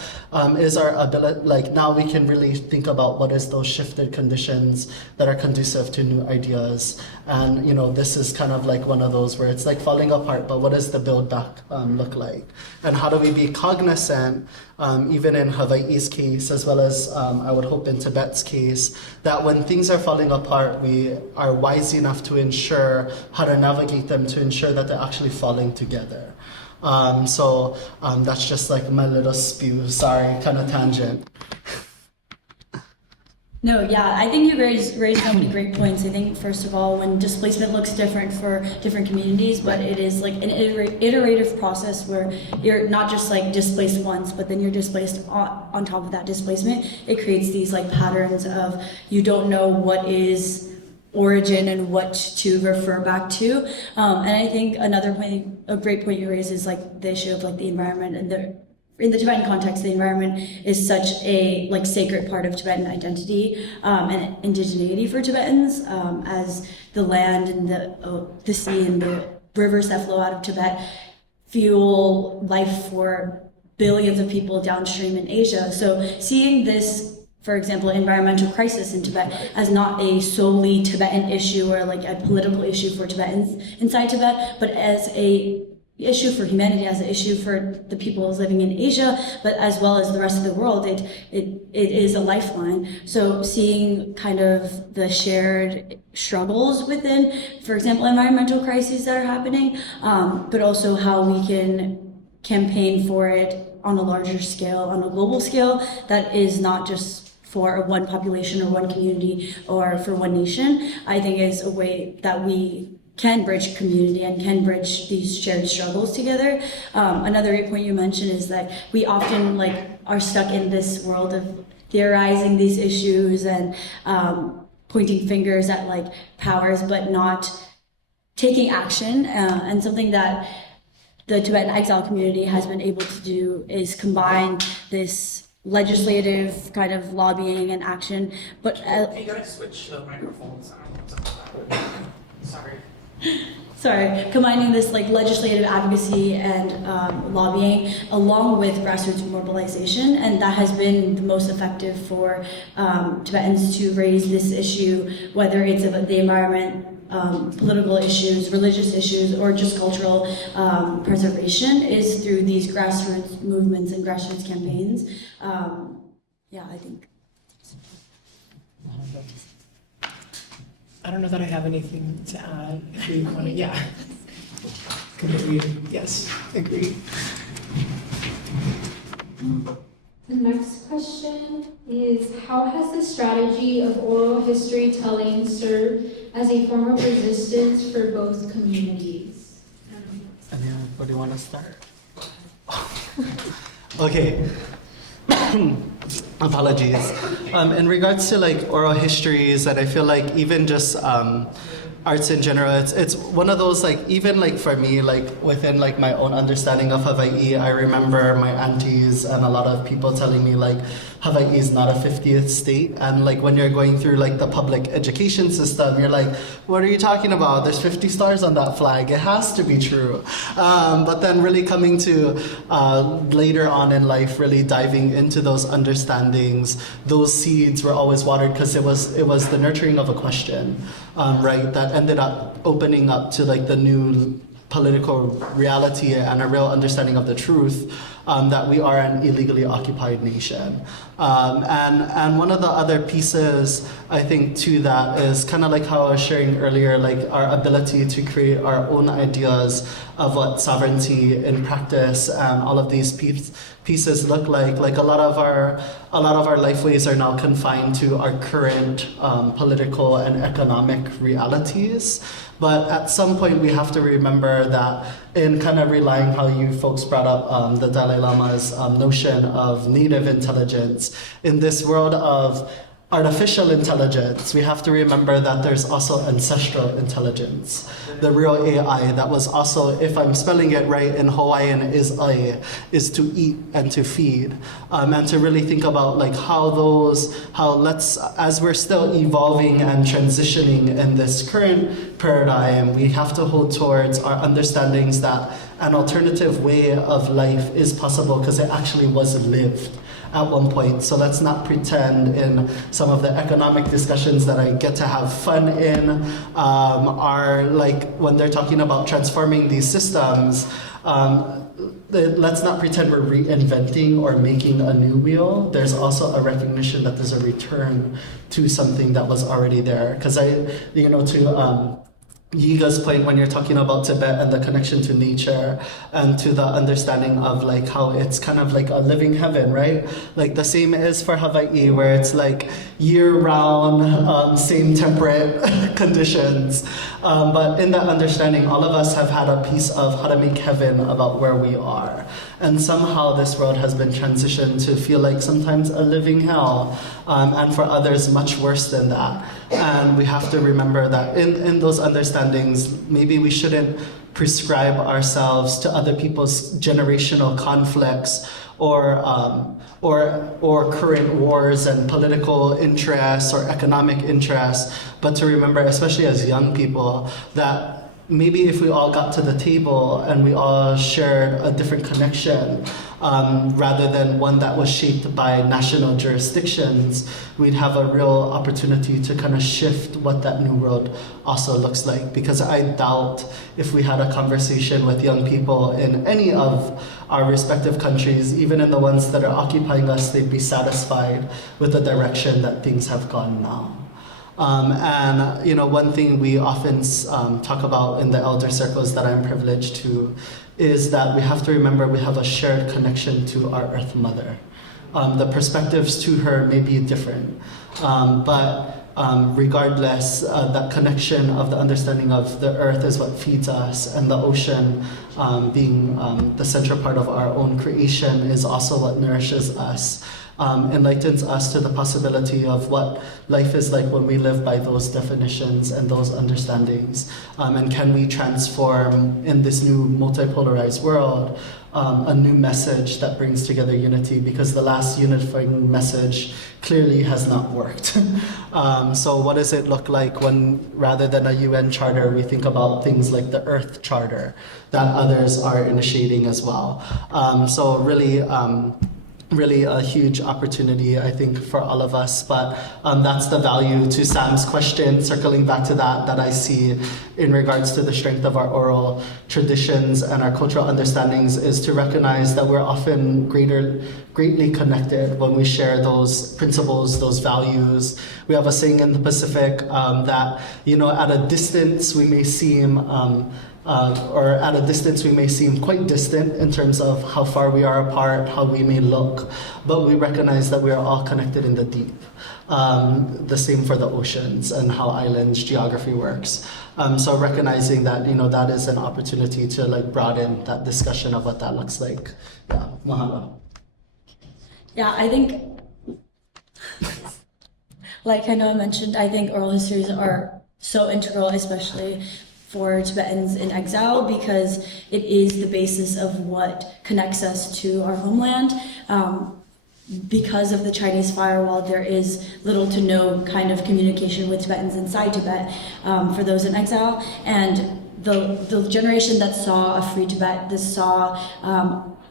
is our ability, like now we can really think about what is those shifted conditions that are conducive to new ideas. And this is kind of like one of those where it's like falling apart, but what does the build back look like? And how do we be cognizant, even in Hawaii's case, as well as I would hope in Tibet's case, that when things are falling apart, we are wise enough to ensure how to navigate them to ensure that they're actually falling together. So that's just like my little spew, sorry, kind of tangent. No, yeah, I think you raised so many great points. I think, first of all, when displacement looks different for different communities, but it is like an iterative process where you're not just like displaced once, but then you're displaced on top of that displacement. It creates these like patterns of you don't know what is origin and what to refer back to. And I think another point, a great point you raised is like the issue of like the environment and in the Tibetan context, the environment is such a like sacred part of Tibetan identity and indigeneity for Tibetans, as the land and the sea and the rivers that flow out of Tibet fuel life for billions of people downstream in Asia. So seeing this, for example, environmental crisis in Tibet as not a solely Tibetan issue or like a political issue for Tibetans inside Tibet, but as a issue for humanity, as an issue for the people living in Asia, but as well as the rest of the world, it is a lifeline. So seeing kind of the shared struggles within, for example, environmental crises that are happening, but also how we can campaign for it on a larger scale, on a global scale, that is not just for one population or one community or for one nation, I think is a way that we can bridge community and can bridge these shared struggles together. Another great point you mentioned is that we often like are stuck in this world of theorizing these issues and pointing fingers at like powers, but not taking action. And something that the Tibetan exile community has been able to do is combine this legislative kind of lobbying and action, but You gotta switch the microphones. Sorry, combining this like legislative advocacy and lobbying along with grassroots mobilization, and that has been the most effective for Tibetans to raise this issue, whether it's about the environment, political issues, religious issues, or just cultural preservation, is through these grassroots movements and grassroots campaigns. Yeah, I think. I don't know that I have anything to add. If we want to, yeah. Completely, yes, agree. The next question is, how has the strategy of oral history telling served as a form of resistance for both communities? Where do you want to start? Okay. Apologies. In regards to like oral histories, and I feel like even just arts in general, it's one of those like, even like for me, like within like my own understanding of Hawaiʻi, I remember my aunties and a lot of people telling me like Hawaiʻi is not a 50th state, and like when you're going through like the public education system, you're like, what are you talking about? There's 50 stars on that flag. It has to be true. But then really coming to later on in life, really diving into those understandings, those seeds were always watered because it was the nurturing of a question, right? That ended up opening up to like the new political reality and a real understanding of the truth, that we are an illegally occupied nation. And one of the other pieces, I think, to that is kind of like how I was sharing earlier, like our ability to create our own ideas of what sovereignty in practice and all of these pieces look like. Like a lot of our lifeways are now confined to our current political and economic realities. But at some point, we have to remember that in kind of relying how you folks brought up the Dalai Lama's notion of native intelligence, in this world of artificial intelligence, we have to remember that there's also ancestral intelligence. The real AI that was also, if I'm spelling it right in Hawaiian, is ai, is to eat and to feed. And to really think about like as we're still evolving and transitioning in this current paradigm, we have to hold towards our understandings that an alternative way of life is possible because it actually was lived at one point. So let's not pretend in some of the economic discussions that I get to have fun in are like when they're talking about transforming these systems, let's not pretend we're reinventing or making a new wheel. There's also a recognition that there's a return to something that was already there. Because to Yiga's point, when you're talking about Tibet and the connection to nature and to the understanding of like how it's kind of like a living heaven, right? Like the same is for Hawaiʻi, where it's like year-round, same temperate conditions. But in that understanding, all of us have had a piece of how to make heaven about where we are. And somehow this world has been transitioned to feel like sometimes a living hell, and for others much worse than that. And we have to remember that in those understandings, maybe we shouldn't prescribe ourselves to other people's generational conflicts or current wars and political interests or economic interests, but to remember, especially as young people, that maybe if we all got to the table and we all shared a different connection, rather than one that was shaped by national jurisdictions, we'd have a real opportunity to kind of shift what that new world also looks like. Because I doubt if we had a conversation with young people in any of our respective countries, even in the ones that are occupying us, they'd be satisfied with the direction that things have gone now. One thing we often talk about in the elder circles that I'm privileged to is that we have to remember we have a shared connection to our Earth Mother. The perspectives to her may be different, but regardless, that connection of the understanding of the Earth is what feeds us, and the ocean being the central part of our own creation is also what nourishes us. Enlightens us to the possibility of what life is like when we live by those definitions and those understandings. And can we transform in this new multipolarized world a new message that brings together unity, because the last unifying message clearly has not worked. So what does it look like when, rather than a UN charter, we think about things like the Earth Charter that others are initiating as well? So really a huge opportunity, I think, for all of us. But that's the value to Sam's question, circling back to that I see in regards to the strength of our oral traditions and our cultural understandings, is to recognize that we're often greatly connected when we share those principles, those values. We have a saying in the Pacific that, at a distance we may seem quite distant in terms of how far we are apart, how we may look, but we recognize that we are all connected in the deep. The same for the oceans and how islands geography works. So recognizing that, that is an opportunity to broaden that discussion of what that looks like. Yeah, mahalo. Yeah, I think, like Kainoa mentioned, I think oral histories are so integral, especially for Tibetans in exile, because it is the basis of what connects us to our homeland. Because of the Chinese firewall, there is little to no kind of communication with Tibetans inside Tibet for those in exile. And the generation that saw a free Tibet, that saw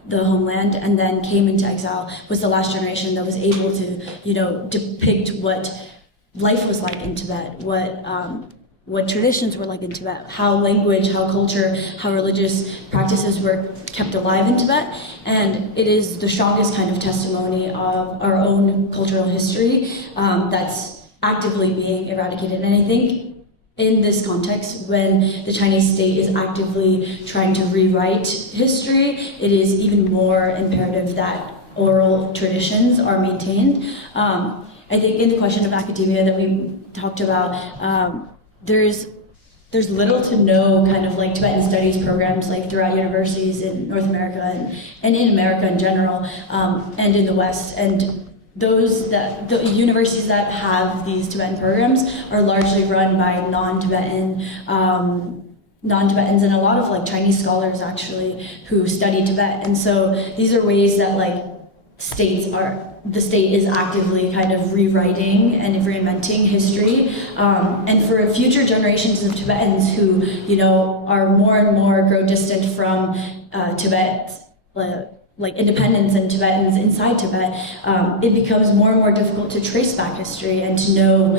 the homeland and then came into exile, was the last generation that was able to, depict what life was like in Tibet, what traditions were like in Tibet, how language, how culture, how religious practices were kept alive in Tibet. And it is the strongest kind of testimony of our own cultural history that's actively being eradicated. And I think in this context, when the Chinese state is actively trying to rewrite history, it is even more imperative that oral traditions are maintained. I think in the question of academia that we talked about, there's little to no kind of Tibetan studies programs throughout universities in North America and in America in general, and in the West. And the universities that have these Tibetan programs are largely run by non-Tibetans and a lot of like Chinese scholars actually who study Tibet. And so these are ways that like the state is actively kind of rewriting and reinventing history. And for future generations of Tibetans who, you know, are more and more grow distant from Tibet, like independence and Tibetans inside Tibet, it becomes more and more difficult to trace back history and to know,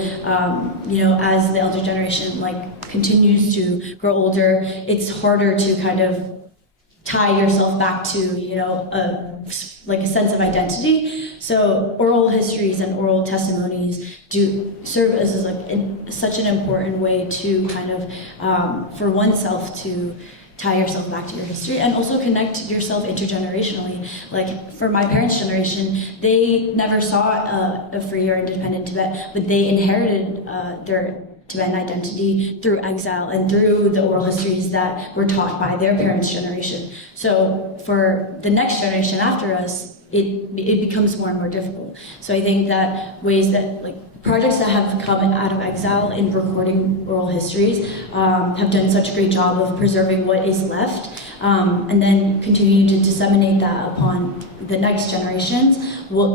you know, as the elder generation like continues to grow older, it's harder to kind of tie yourself back to, you know, a sense of identity. So oral histories and oral testimonies do serve as like such an important way to kind of, for oneself to tie yourself back to your history and also connect yourself intergenerationally. Like for my parents' generation, they never saw a free or independent Tibet, but they inherited their Tibetan identity through exile and through the oral histories that were taught by their parents' generation. So for the next generation after us, it becomes more and more difficult. So I think that ways that like projects that have come out of exile in recording oral histories have done such a great job of preserving what is left and then continuing to disseminate that upon the next generations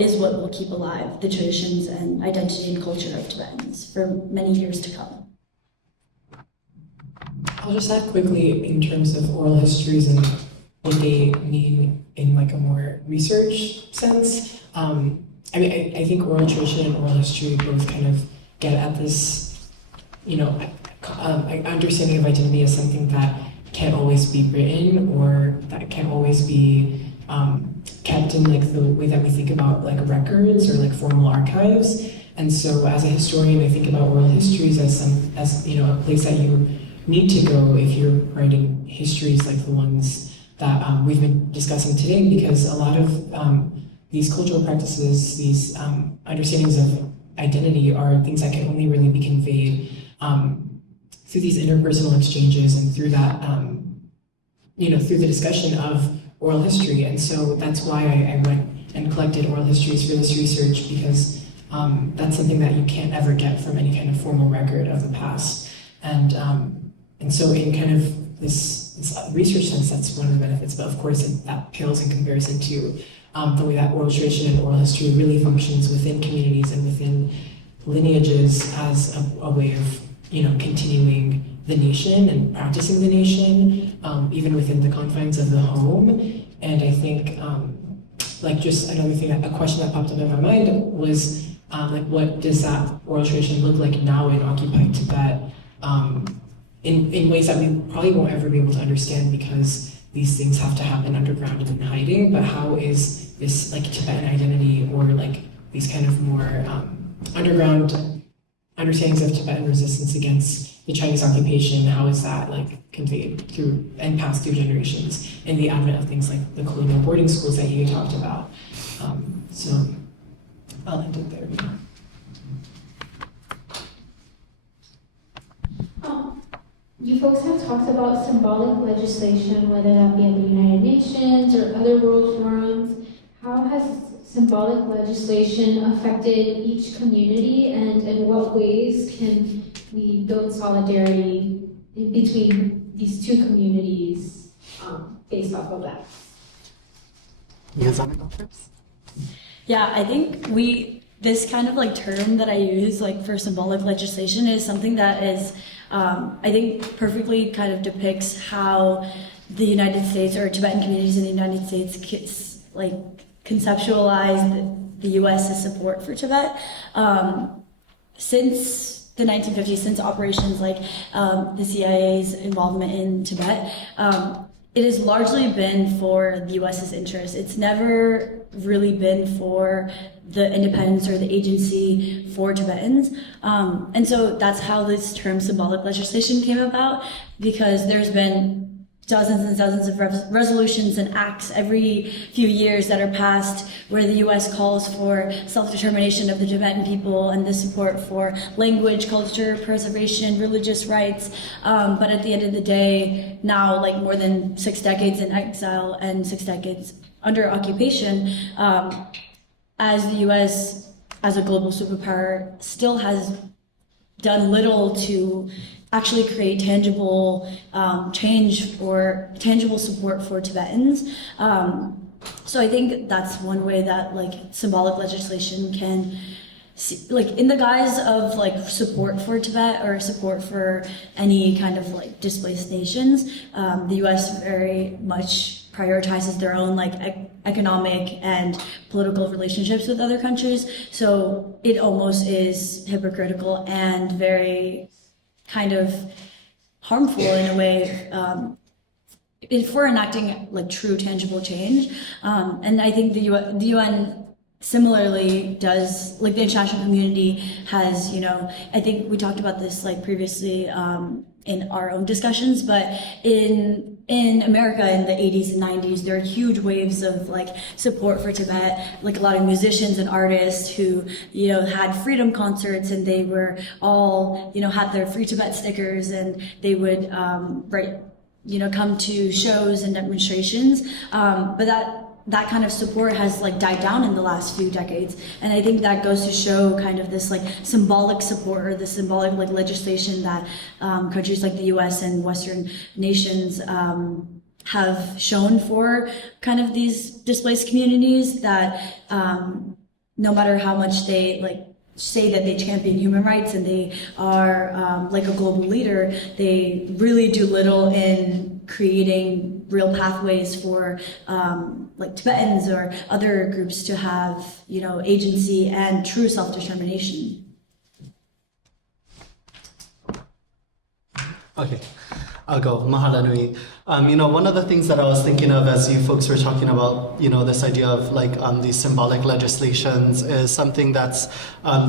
is what will keep alive the traditions and identity and culture of Tibetans for many years to come. I'll just add quickly in terms of oral histories and what they mean in like a more research sense. I mean, I think oral tradition and oral history both kind of get at this, you know, understanding of identity as something that can't always be written or that can't always be kept in like the way that we think about like records or like formal archives. And so as a historian, I think about oral histories as you know, a place that you need to go if you're writing histories like the ones that we've been discussing today, because a lot of these cultural practices, these understandings of identity are things that can only really be conveyed through these interpersonal exchanges and through that, you know, through the discussion of oral history. And so that's why I went and collected oral histories for this research, because that's something that you can't ever get from any kind of formal record of the past. And so in kind of this research sense, that's one of the benefits, but of course that pales in comparison to the way that oral tradition and oral history really functions within communities and within lineages as a way of, you know, continuing the nation and practicing the nation, even within the confines of the home. And I think, like just another thing, a question that popped up in my mind was, like, what does that oral tradition look like now in occupied Tibet, in ways that we probably won't ever be able to understand because these things have to happen underground and in hiding, but how is this like Tibetan identity or like these kind of more underground understandings of Tibetan resistance against the Chinese occupation, how is that like conveyed through and passed through generations in the advent of things like the colonial boarding schools that you talked about. So I'll end it there. You folks have talked about symbolic legislation, whether that be at the United Nations or other world forums. How has symbolic legislation affected each community, and in what ways can we build solidarity in between these two communities based off of that? Azama, go first. Yeah, I think this kind of like term that I use like for symbolic legislation is something that is, I think perfectly kind of depicts how the United States or Tibetan communities in the United States like conceptualize the U.S.'s support for Tibet. Since the 1950s, since operations like the CIA's involvement in Tibet, it has largely been for the U.S.'s interest. It's never really been for the independence or the agency for Tibetans. And so that's how this term symbolic legislation came about, because there's been dozens and dozens of resolutions and acts every few years that are passed where the U.S. calls for self-determination of the Tibetan people and the support for language, culture, preservation, religious rights. But at the end of the day, now like more than 6 decades in exile and 6 decades under occupation, as the U.S. as a global superpower still has done little to actually create tangible change or tangible support for Tibetans. So I think that's one way that like symbolic legislation can, like in the guise of like support for Tibet or support for any kind of like displaced nations, the U.S. very much prioritizes their own like economic and political relationships with other countries. So it almost is hypocritical and very kind of harmful in a way if we're enacting like true tangible change. And I think the UN similarly does, like the international community has, you know, I think we talked about this like previously in our own discussions, but in America in the 80s and 90s, there are huge waves of like support for Tibet, like a lot of musicians and artists who, you know, had freedom concerts and they were all, you know, had their Free Tibet stickers and they would come to shows and demonstrations. But that kind of support has like died down in the last few decades. And I think that goes to show kind of this like symbolic support or the symbolic like legislation that countries like the US and Western nations have shown for kind of these displaced communities, that no matter how much they like say that they champion human rights and they are like a global leader, they really do little in creating real pathways for like Tibetans or other groups to have, you know, agency and true self-determination. Okay, I'll go. Mahalo nui. One of the things that I was thinking of as you folks were talking about, you know, this idea of like these symbolic legislations is something that's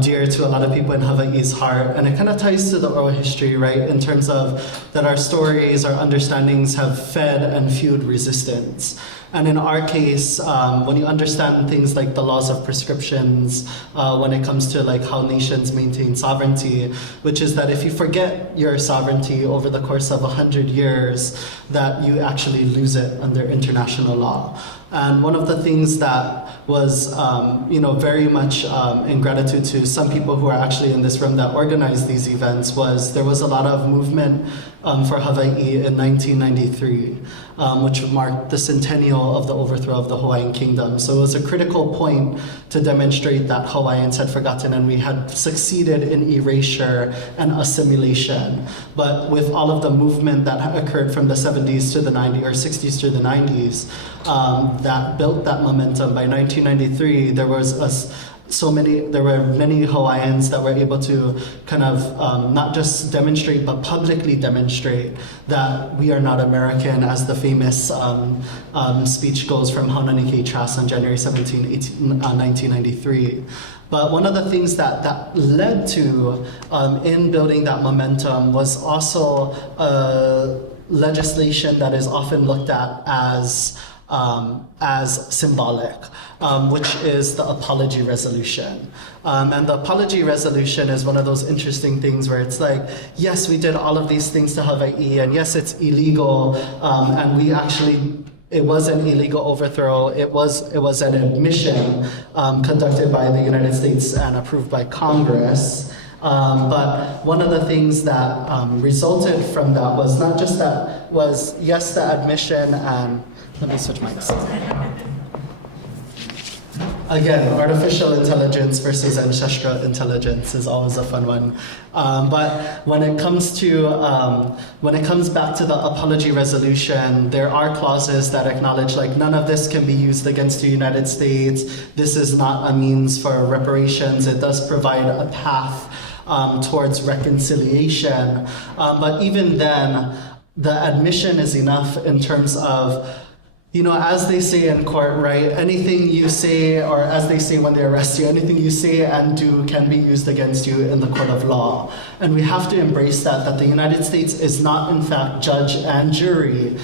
dear to a lot of people in Hawaii's heart. And it kind of ties to the oral history, right? In terms of that our stories, our understandings have fed and fueled resistance. And in our case, when you understand things like the laws of prescriptions, when it comes to like how nations maintain sovereignty, which is that if you forget your sovereignty over the course of 100 years, that you actually lose it under international law. And one of the things that was, very much in gratitude to some people who are actually in this room that organized these events was there was a lot of movement for Hawai'i in 1993, which marked the centennial of the overthrow of the Hawaiian kingdom. So it was a critical point to demonstrate that Hawaiians had forgotten and we had succeeded in erasure and assimilation. But with all of the movement that occurred from the 70s to the 90s or 60s to the 90s, that built that momentum. By 1993, there were many Hawaiians that were able to kind of not just demonstrate, but publicly demonstrate that we are not American, as the famous speech goes from Haunani-Kea Trask on January 17, 1993. But one of the things that led to in building that momentum was also legislation that is often looked at as symbolic, which is the apology resolution. And the apology resolution is one of those interesting things where it's like, yes, we did all of these things to Hawai'i, and yes, it's illegal, and we actually, it was an illegal overthrow. It was an admission conducted by the United States and approved by Congress. But one of the things that resulted from that was not just that, was yes, the admission and let me switch mics. Again, artificial intelligence versus ancestral intelligence is always a fun one. But when it comes back to the apology resolution, there are clauses that acknowledge like none of this can be used against the United States. This is not a means for reparations. It does provide a path towards reconciliation. But even then, the admission is enough in terms of, as they say in court, right? Anything you say, or as they say when they arrest you, anything you say and do can be used against you in the court of law. And we have to embrace that the United States is not, in fact, judge and jury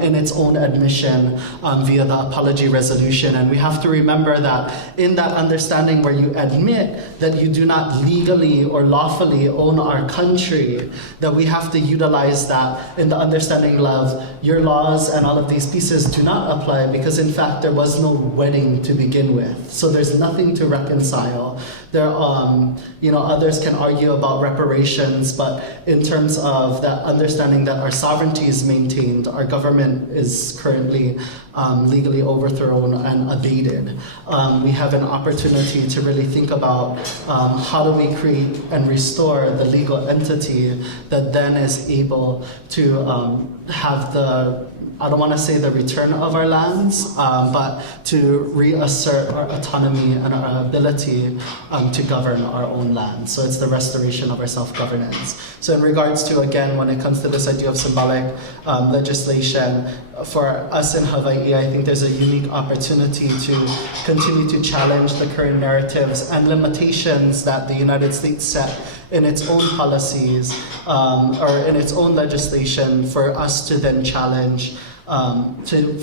in its own admission via the apology resolution. And we have to remember that in that understanding where you admit that you do not legally or lawfully own our country, that we have to utilize that in the understanding of your laws and all of these pieces do do not apply because in fact there was no wedding to begin with. So there's nothing to reconcile. There, others can argue about reparations, but in terms of that understanding that our sovereignty is maintained, our government is currently legally overthrown and abated. We have an opportunity to really think about how do we create and restore the legal entity that then is able to have I don't want to say the return of our lands, but to reassert our autonomy and our ability to govern our own land. So it's the restoration of our self-governance. So in regards to, again, when it comes to this idea of symbolic legislation, for us in Hawaii, I think there's a unique opportunity to continue to challenge the current narratives and limitations that the United States set in its own policies or in its own legislation for us to then challenge,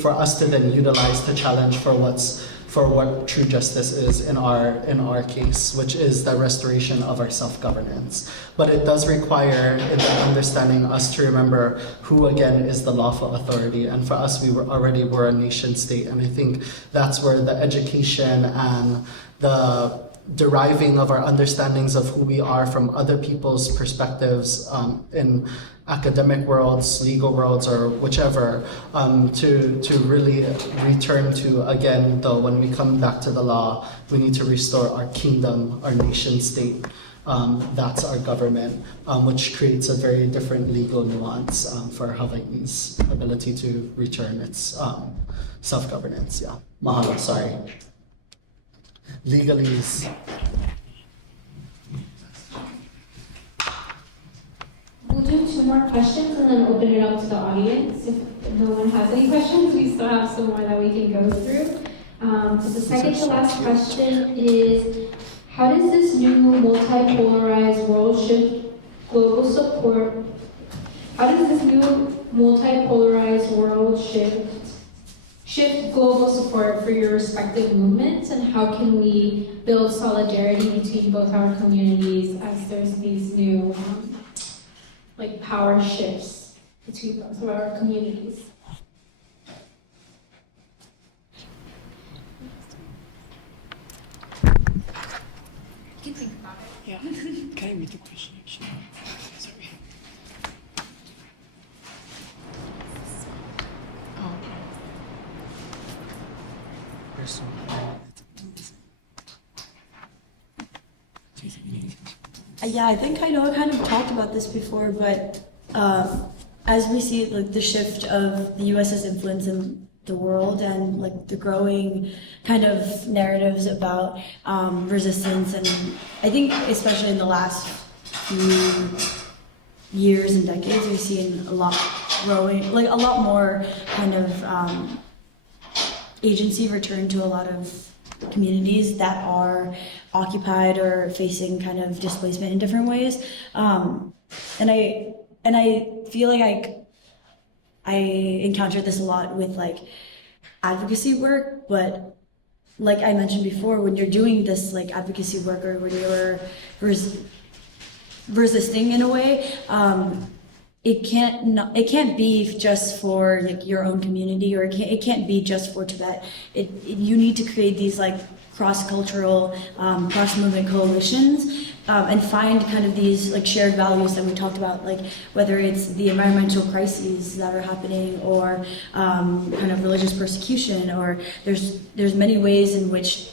for us to then utilize to challenge for what true justice is in our case, which is the restoration of our self-governance. But it does require, in that understanding, us to remember who again is the lawful authority. And for us, we already were a nation state, and I think that's where the education and the deriving of our understandings of who we are from other people's perspectives in academic worlds, legal worlds, or whichever, to really return to, again, though, when we come back to the law, we need to restore our kingdom, our nation state. That's our government, which creates a very different legal nuance for Hawaii's ability to return its self-governance. Yeah. Mahalo, sorry. Legalese. We'll do 2 more questions and then open it up to the audience. If no one has any questions, we still have some more that we can go through. So the second to last question is, how does this new multipolarized world shift global support? How does this new multipolarized world shift global support for your respective movements, and how can we build solidarity between both our communities as there's these new power shifts between both of our communities? You can think about it. Yeah. Can I read the question actually? Sorry. Yeah, I think Kainoa kind of talked about this before, but as we see the shift of the U.S.'s influence in the world and the growing kind of narratives about resistance, and I think especially in the last few years and decades, we've seen a lot more kind of agency return to a lot of communities that are occupied or facing kind of displacement in different ways. And I feel like I encountered this a lot with advocacy work, but like I mentioned before, when you're doing this advocacy work, or when you're resisting in a way, it can't be just for your own community, or it can't be just for Tibet. You need to create these cross-cultural, cross-movement coalitions, and find kind of these shared values that we talked about, whether it's the environmental crises that are happening, or kind of religious persecution, or there's many ways in which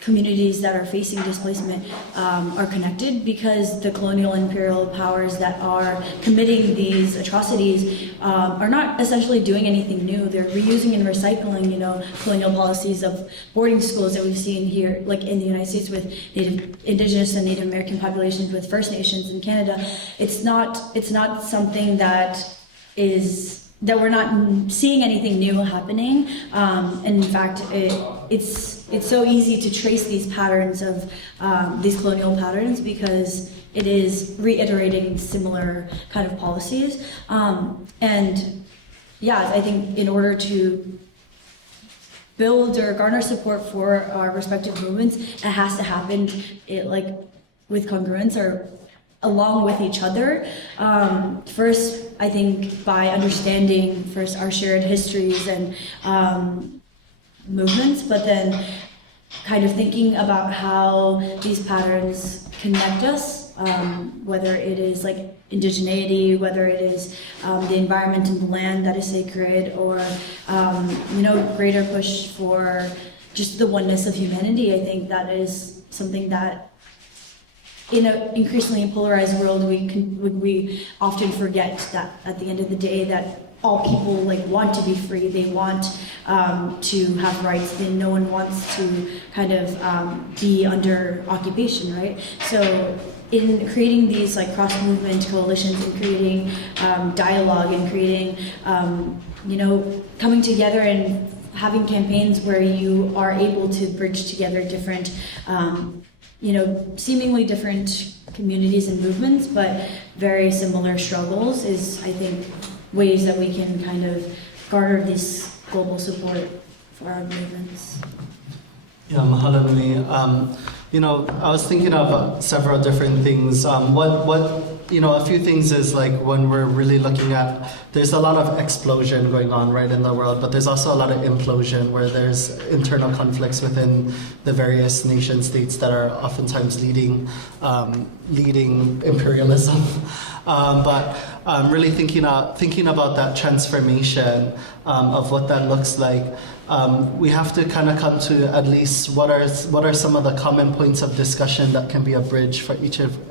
communities that are facing displacement are connected, because the colonial and imperial powers that are committing these atrocities are not essentially doing anything new. They're reusing and recycling, colonial policies of boarding schools that we've seen here, in the United States with Indigenous and Native American populations, with First Nations in Canada. It's not something that we're not seeing anything new happening. And in fact, it's so easy to trace these patterns of these colonial patterns, because it is reiterating similar kind of policies. And yeah, I think in order to build or garner support for our respective movements, it has to happen with congruence, or along with each other. First, I think by understanding first our shared histories and movements, but then kind of thinking about how these patterns connect us, whether it is like indigeneity, whether it is the environment and the land that is sacred, or greater push for just the oneness of humanity. I think that is something that in an increasingly polarized world we often forget, that at the end of the day that all people want to be free. They want to have rights. Then no one wants to kind of be under occupation, right? So in creating these cross-movement coalitions and creating dialogue and creating coming together and having campaigns where you are able to bridge together different seemingly different communities and movements, but very similar struggles is, I think, ways that we can kind of garner this global support for our movements. Yeah, mahalo nui. I was thinking of several different things. A few things is when we're really looking at, there's a lot of explosion going on right in the world, but there's also a lot of implosion where there's internal conflicts within the various nation states that are oftentimes leading imperialism. But really thinking about that transformation of what that looks like. We have to kind of come to at least what are some of the common points of discussion that can be a bridge for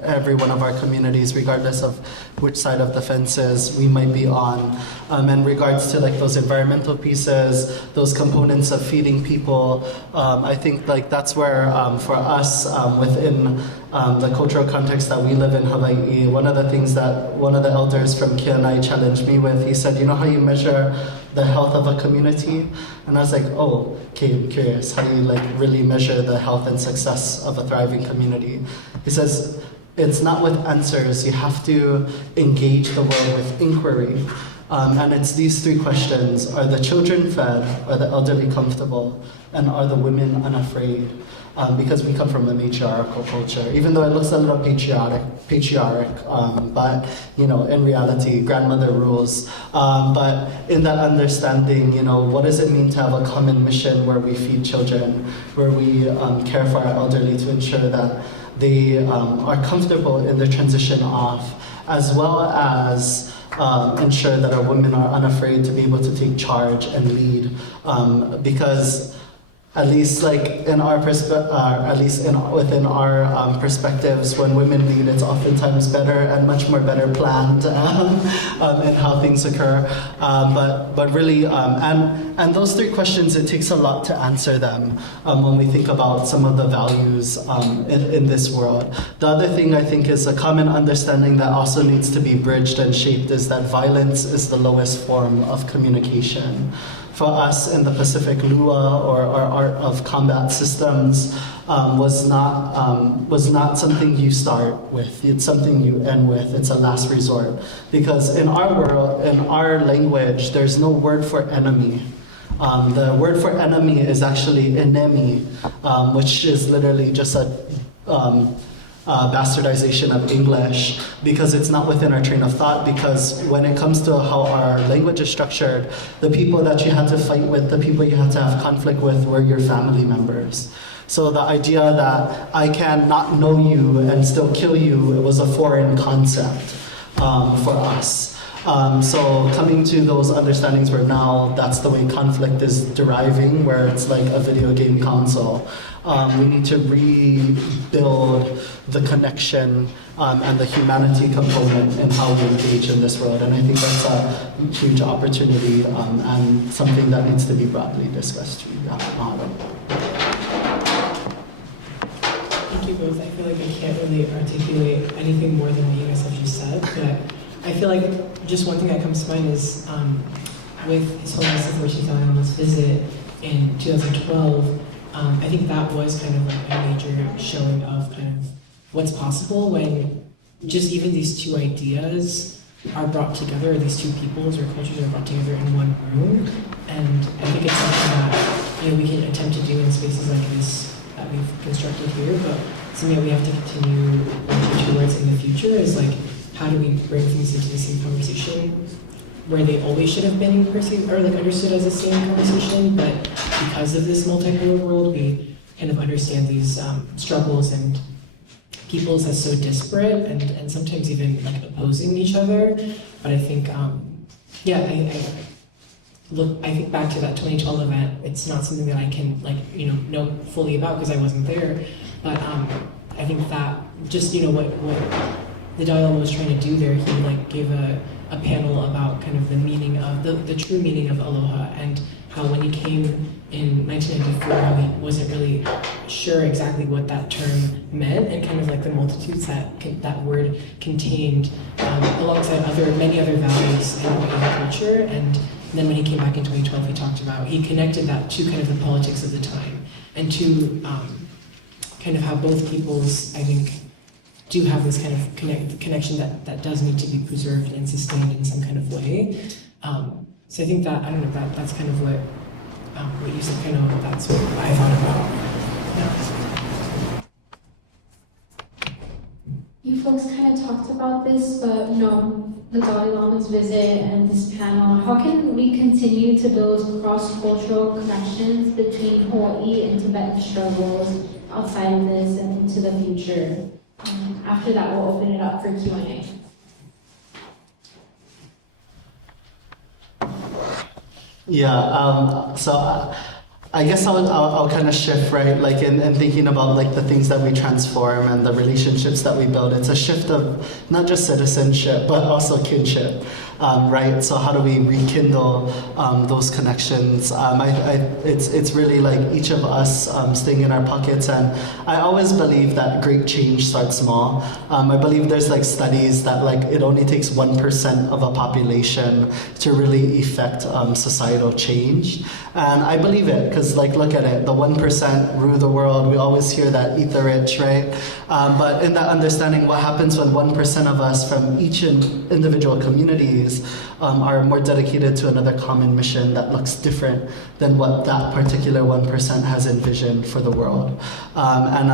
every one of our communities, regardless of which side of the fences we might be on. In regards to those environmental pieces, those components of feeding people, I think that's where for us within the cultural context that we live in Hawaii, one of the things that one of the elders from Kianai challenged me with, he said, how you measure the health of a community? And I was like, oh, okay, I'm curious. How do you really measure the health and success of a thriving community? He says, it's not with answers. You have to engage the world with inquiry. And it's these three questions. Are the children fed? Are the elderly comfortable? And are the women unafraid? Because we come from a matriarchal culture, even though it looks a little patriarch, but in reality, grandmother rules. But in that understanding, what does it mean to have a common mission where we feed children, where we care for our elderly to ensure that they are comfortable in the transition off, as well as ensure that our women are unafraid to be able to take charge and lead, because at least in our within our perspectives, when women lead, it's oftentimes better and much more better planned in how things occur. But really, and those three questions, it takes a lot to answer them when we think about some of the values in this world. The other thing I think is a common understanding that also needs to be bridged and shaped is that violence is the lowest form of communication. For us in the Pacific, Lua, or our art of combat systems, was not something you start with. It's something you end with. It's a last resort. Because in our world, in our language, there's no word for enemy. The word for enemy is actually enemi, which is literally just a bastardization of English, because it's not within our train of thought. Because when it comes to how our language is structured, the people that you had to fight with, the people you had to have conflict with, were your family members. So the idea that I can not know you and still kill you, it was a foreign concept for us. So coming to those understandings where now that's the way conflict is deriving, where it's like a video game console. We need to rebuild the connection and the humanity component in how we engage in this world. And I think that's a huge opportunity and something that needs to be broadly discussed. Thank you both. I feel like I can't really articulate anything more than what you guys have just said, but I feel like just one thing that comes to mind is with His Holiness the 14th Anonymous visit in 2012, I think that was kind of like a major showing of kind of what's possible when just even these two ideas are brought together, or these two peoples or cultures are brought together in one room. And I think it's something that we can attempt to do in spaces like this that we've constructed here, but something that we have to continue working towards in the future. future is like, how do we bring things into the same conversation where they always should have been perceived or like understood as the same conversation, but because of this multipolar world, we kind of understand these struggles and peoples as so disparate and sometimes even like opposing each other. But I think, yeah, I think back to that 2012 event. It's not something that I can know fully about because I wasn't there. But I think that just what the Dalai Lama was trying to do there, he like gave a panel about kind of the meaning of the true meaning of aloha, and how when he came in 1994, how he wasn't really sure exactly what that term meant, and kind of like the multitudes that word contained, alongside many other values in Hawaiian culture. And then when he came back in 2012, he connected that to kind of the politics of the time, and to kind of how both peoples, I think, do have this kind of connection that does need to be preserved and sustained in some kind of way. So I think that, I don't know, that's kind of what you said, kind of, that's what I thought about. Yeah. You folks kind of talked about this, but the Dalai Lama's visit and this panel, how can we continue to build cross-cultural connections between Hawai'i and Tibetan struggles outside of this and into the future? After that, we'll open it up for Q&A. Yeah, so I guess I'll kind of shift, right? Like in thinking about like the things that we transform and the relationships that we build. It's a shift of not just citizenship, but also kinship, right? So how do we rekindle those connections? It's really like each of us staying in our pockets. And I always believe that great change starts small. I believe there's like studies that like it only takes 1% of a population to really effect societal change. And I believe it, because like look at it, the 1% rule the world. We always hear that, eat the rich, right? But in that understanding, what happens when 1% of us from each individual communities are more dedicated to another common mission that looks different than what that particular 1% has envisioned for the world. And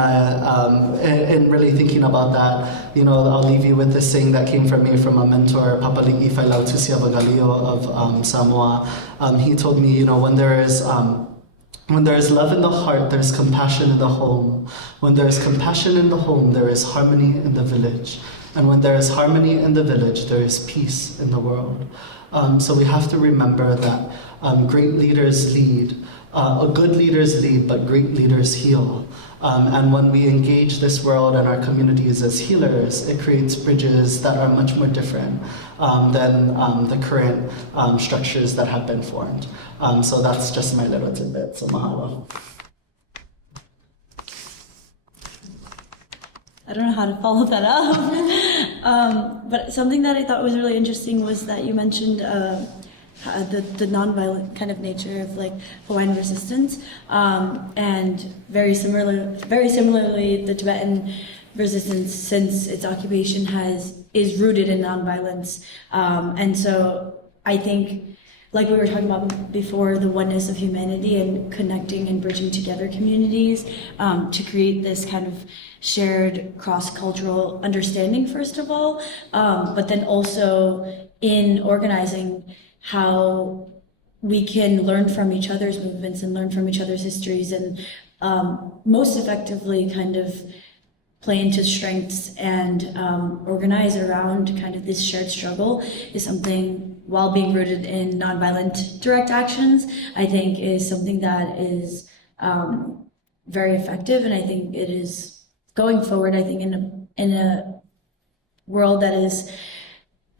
really thinking about that, I'll leave you with this saying that came from me from a mentor, Papali'i Failautusi Abagalio of Samoa. He told me, when there is love in the heart, there is compassion in the home. When there is compassion in the home, there is harmony in the village. And when there is harmony in the village, there is peace in the world. So we have to remember that great leaders lead, good leaders lead, but great leaders heal. And when we engage this world and our communities as healers, it creates bridges that are much more different than the current structures that have been formed. So that's just my little tidbit. So mahalo. I don't know how to follow that up. But something that I thought was really interesting was that you mentioned the nonviolent kind of nature of like Hawaiian resistance, and very similarly, the Tibetan resistance, since its occupation is rooted in nonviolence, and so I think, like we were talking about before, the oneness of humanity and connecting and bridging together communities to create this kind of shared cross-cultural understanding, first of all, but then also in organizing how we can learn from each other's movements and learn from each other's histories, and most effectively kind of play into strengths and organize around kind of this shared struggle is something, while being rooted in nonviolent direct actions, I think is something that is very effective. And I think it is going forward, I think in a world that is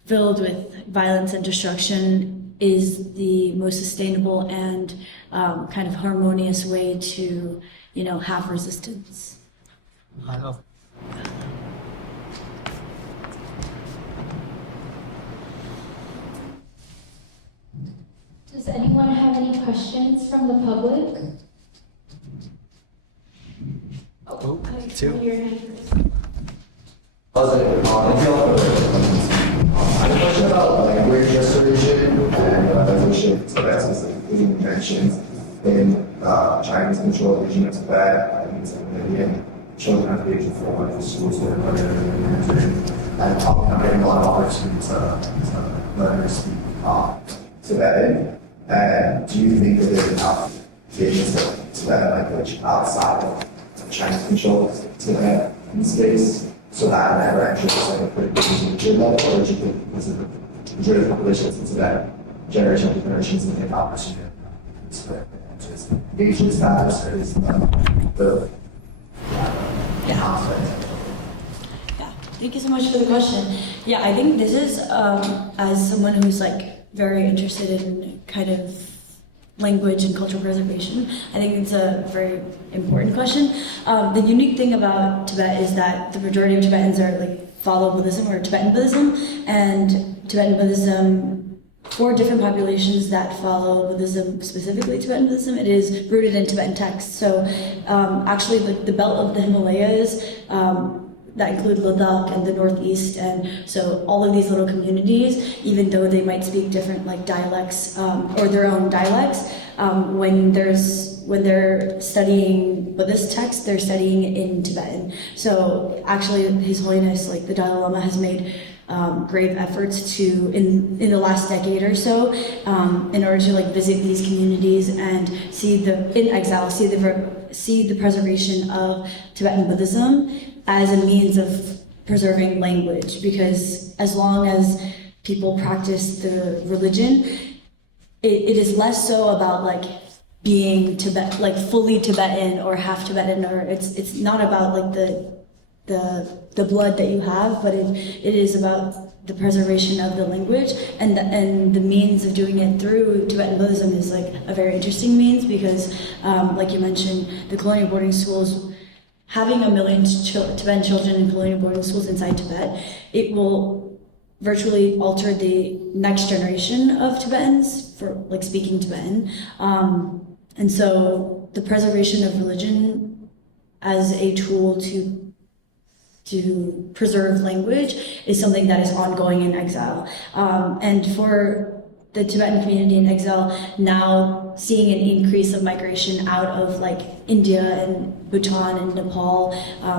filled with violence and destruction, is the most sustainable and kind of harmonious way to, have resistance. Does anyone have any questions from the public? Oh, Two. I have a question about language restoration and evolution. So that's specifically mentioned in China's control region of Tibet, and Indian children at the age of 4 went to schools that are I'm probably not getting a lot of opportunity to learn or speak Tibetan. And do you think that there's enough visions of Tibetan language outside of Chinese control Tibetan space so that whenever actually it's like a pretty major level, or do you think because of the majority of the population in Tibet, generation after generations, and the opportunity to just engage in status or is the conflict? Yeah, thank you so much for the question. Yeah, I think this is, as someone who's like very interested in kind of language and cultural preservation, I think it's a very important question. The unique thing about Tibet is that the majority of Tibetans are like follow Buddhism or Tibetan Buddhism, and Tibetan Buddhism, for different populations that follow Buddhism, specifically Tibetan Buddhism, it is rooted in Tibetan texts. So actually the belt of the Himalayas, that include Ladakh and the Northeast, and so all of these little communities, even though they might speak different like dialects or their own dialects, when they're studying Buddhist texts, they're studying in Tibetan. So actually, His Holiness, like the Dalai Lama, has made grave efforts to, in the last decade or so, in order to like visit these communities and see the preservation of Tibetan Buddhism as a means of preserving language, because as long as people practice the religion, it is less so about like being like fully Tibetan or half Tibetan, or it's not about like the blood that you have, but it is about the preservation of the language, and the means of doing it through Tibetan Buddhism is like a very interesting means, because like you mentioned, the colonial boarding schools, having 1 million Tibetan children in colonial boarding schools inside Tibet, it will virtually alter the next generation of Tibetans for like speaking Tibetan. And so the preservation of religion as a tool to preserve language is something that is ongoing in exile. And for the Tibetan community in exile, now seeing an increase of migration out of like India and Bhutan and Nepal,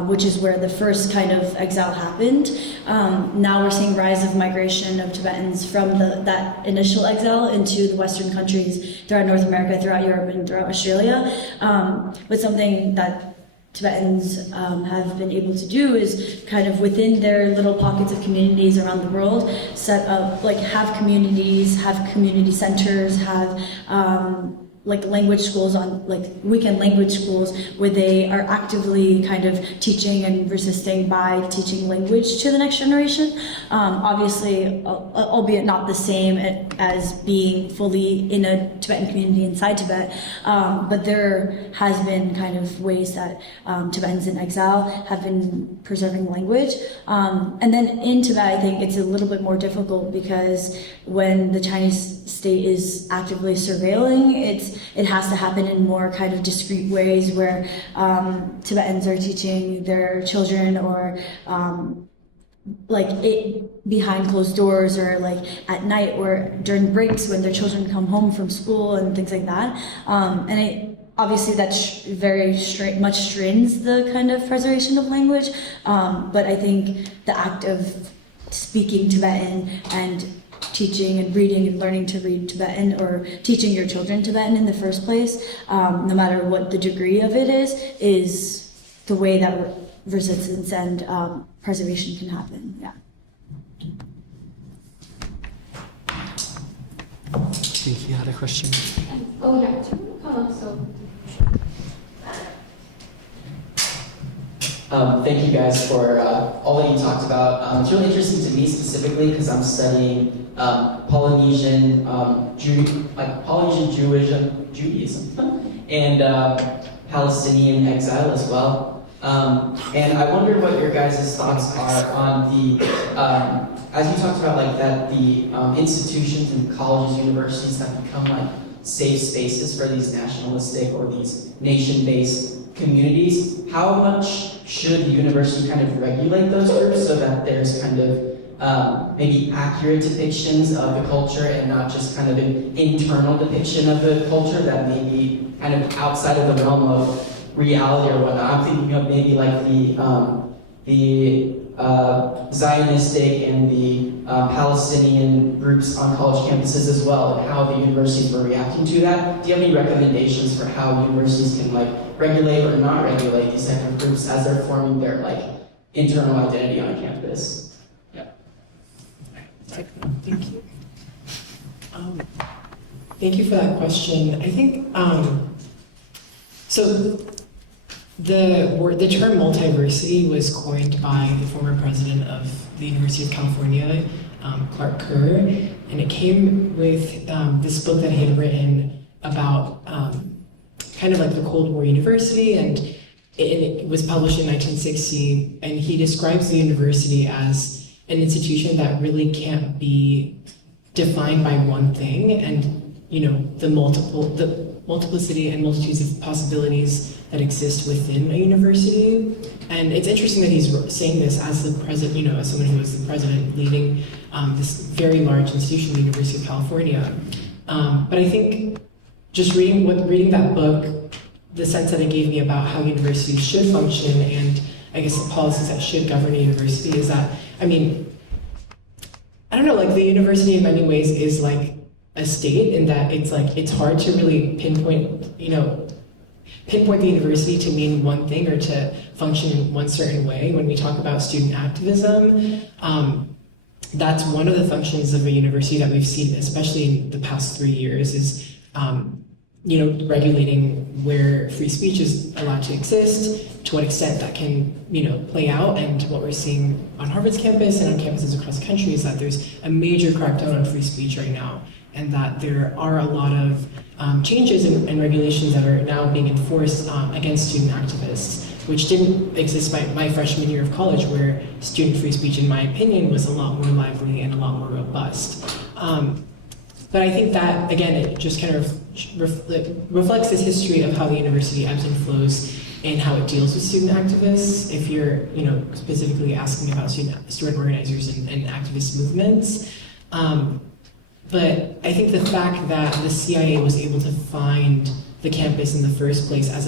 which is where the first kind of exile happened. Now we're seeing rise of migration of Tibetans from that initial exile into the Western countries throughout North America, throughout Europe, and throughout Australia. But something that Tibetans have been able to do is kind of within their little pockets of communities around the world, set up, like have communities, have community centers, have like language schools, on like weekend language schools, where they are actively kind of teaching and resisting by teaching language to the next generation. Obviously, albeit not the same as being fully in a Tibetan community inside Tibet, but there has been kind of ways that Tibetans in exile have been preserving language. And then in Tibet, I think it's a little bit more difficult, because when the Chinese state is actively surveilling, it has to happen in more kind of discreet ways, where Tibetans are teaching their children, or like behind closed doors, or like at night, or during breaks when their children come home from school and things like that. And obviously that much strains the kind of preservation of language. But I think the act of speaking Tibetan and teaching and reading and learning to read Tibetan, or teaching your children Tibetan in the first place, no matter what the degree of it is the way that resistance and preservation can happen. Yeah. I think he had a question. Oh yeah, so. Thank you guys for all that you talked about. It's really interesting to me specifically because I'm studying Polynesian Judaism and Palestinian exile as well. And I wonder what your guys' thoughts are on the, as you talked about, like that the institutions and colleges, universities have become like safe spaces for these nationalistic or these nation-based communities. How much should the university kind of regulate those groups so that there's kind of maybe accurate depictions of the culture and not just kind of an internal depiction of the culture that may be kind of outside of the realm of reality or whatnot? I'm thinking of maybe like the Zionistic and the Palestinian groups on college campuses as well, and how the universities were reacting to that. Do you have any recommendations for how universities can like regulate or not regulate these type of groups as they're forming their like internal identity on campus? Yeah. Thank you. Thank you for that question. I think so. The term multiversity was coined by the former president of the University of California, Clark Kerr, and it came with this book that he had written about kind of like the Cold War university, and it was published in 1960, and he describes the university as an institution that really can't be defined by one thing, and the multiplicity and multitudes of possibilities that exist within a university. And it's interesting that he's saying this as the president, as someone who was the president leading this very large institution, the University of California. But I think just reading that book, the sense that it gave me about how universities should function, and I guess the policies that should govern a university, is that, I don't know, like the university in many ways is like a state, in that it's hard to really pinpoint the university to mean one thing or to function in one certain way. When we talk about student activism, that's one of the functions of a university that we've seen, especially in the past 3 years, is regulating where free speech is allowed to exist, to what extent that can play out. And what we're seeing on Harvard's campus and on campuses across the country is that there's a major crackdown on free speech right now, and that there are a lot of changes and regulations that are now being enforced against student activists, which didn't exist by my freshman year of college, where student free speech, in my opinion, was a lot more lively and a lot more robust. But I think that, again, it just kind of reflects this history of how the university ebbs and flows and how it deals with student activists. If you're specifically asking about student organizers and activist movements. But I think the fact that the CIA was able to find the campus in the first place as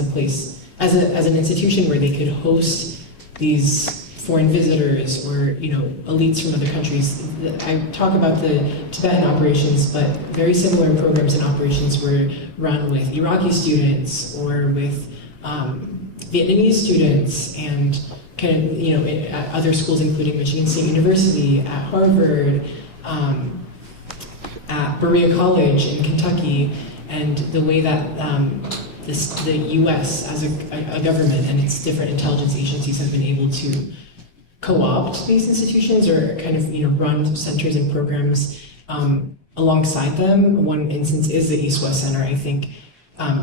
an institution where they could host these foreign visitors or elites from other countries. I talk about the Tibetan operations, but very similar programs and operations were run with Iraqi students or with Vietnamese students, and kind of at other schools, including Michigan State University, at Harvard, at Berea College in Kentucky, and the way that the U.S. as a government and its different intelligence agencies have been able to co-opt these institutions or kind of run centers and programs alongside them. One instance is the East-West Center. I think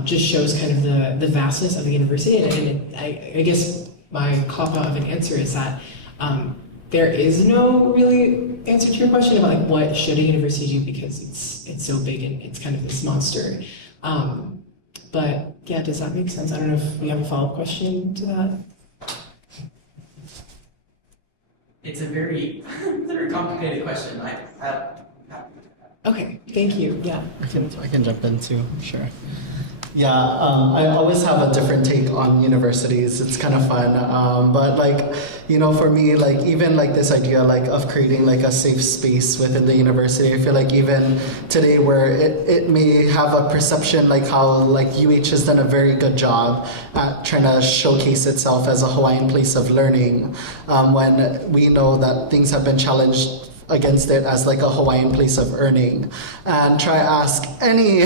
just shows kind of the vastness of the university, and I guess my cop-out of an answer is that there is no really answer to your question about like what should a university do, because it's so big and it's kind of this monster. But yeah, does that make sense? I don't know if we have a follow-up question to that. It's a very complicated question. Okay, thank you. Yeah. I can jump in too, sure. Yeah, I always have a different take on universities. It's kind of fun, but for me, even this idea of creating a safe space within the university. I feel like even today, where it may have a perception how UH has done a very good job at trying to showcase itself as a Hawaiian place of learning, when we know that things have been challenged against it as a Hawaiian place of earning. And try ask any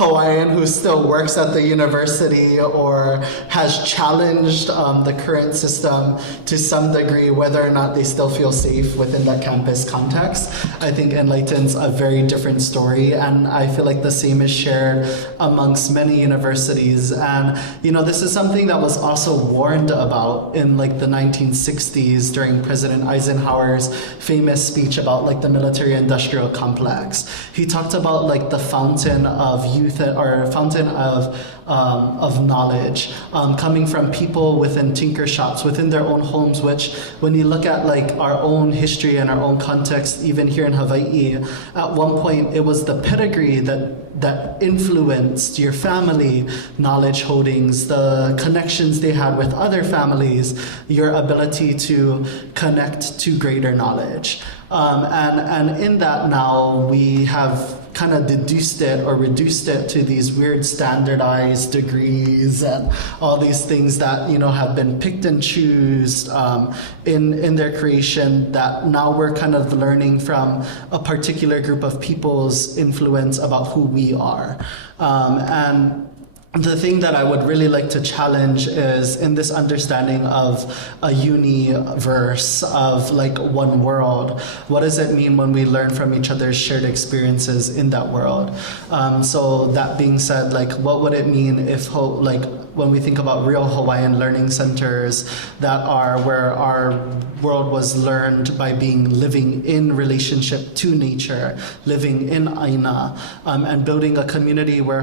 Hawaiian who still works at the university or has challenged the current system to some degree whether or not they still feel safe within that campus context. I think enlightens a very different story, and I feel like the same is shared amongst many universities. And this is something that was also warned about in the 1960s during President Eisenhower's famous speech about the military-industrial complex. He talked about the fountain of youth, or fountain of knowledge, coming from people within tinker shops, within their own homes, which when you look at like our own history and our own context, even here in Hawaii, at one point it was the pedigree that influenced your family knowledge holdings, the connections they had with other families, your ability to connect to greater knowledge. And in that now we have kind of deduced it or reduced it to these weird standardized degrees and all these things that, you know, have been picked and choose in their creation, that now we're kind of learning from a particular group of people's influence about who we are. And the thing that I would really like to challenge is in this understanding of a universe, of like one world. What does it mean when we learn from each other's shared experiences in that world? So that being said, like what would it mean if when we think about real Hawaiian learning centers that are where our world was learned by living in relationship to nature, living in Aina, and building a community where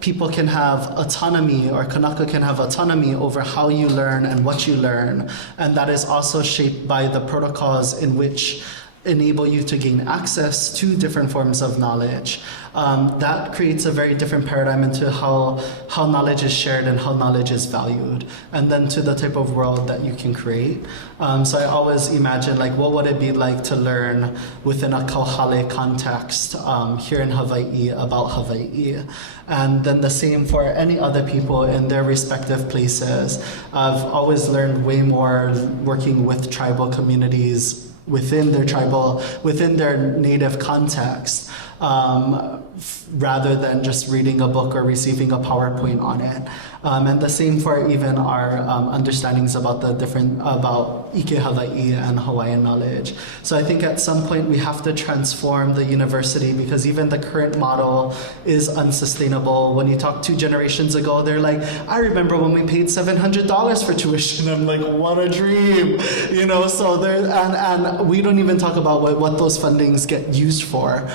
people can have autonomy, or Kanaka can have autonomy over how you learn and what you learn. And that is also shaped by the protocols in which enable you to gain access to different forms of knowledge. That creates a very different paradigm into how knowledge is shared and how knowledge is valued, and then to the type of world that you can create. So I always imagine, like, what would it be like to learn within a kauhale context here in Hawaii about Hawaii? And then the same for any other people in their respective places. I've always learned way more working with tribal communities within their native context, rather than just reading a book or receiving a PowerPoint on it. And the same for even our understandings about Ike Hawaii and Hawaiian knowledge. So I think at some point we have to transform the university, because even the current model is unsustainable. When you talk 2 generations ago, they're like, I remember when we paid $700 for tuition. I'm like, what a dream, you know? So there, and we don't even talk about what those fundings get used for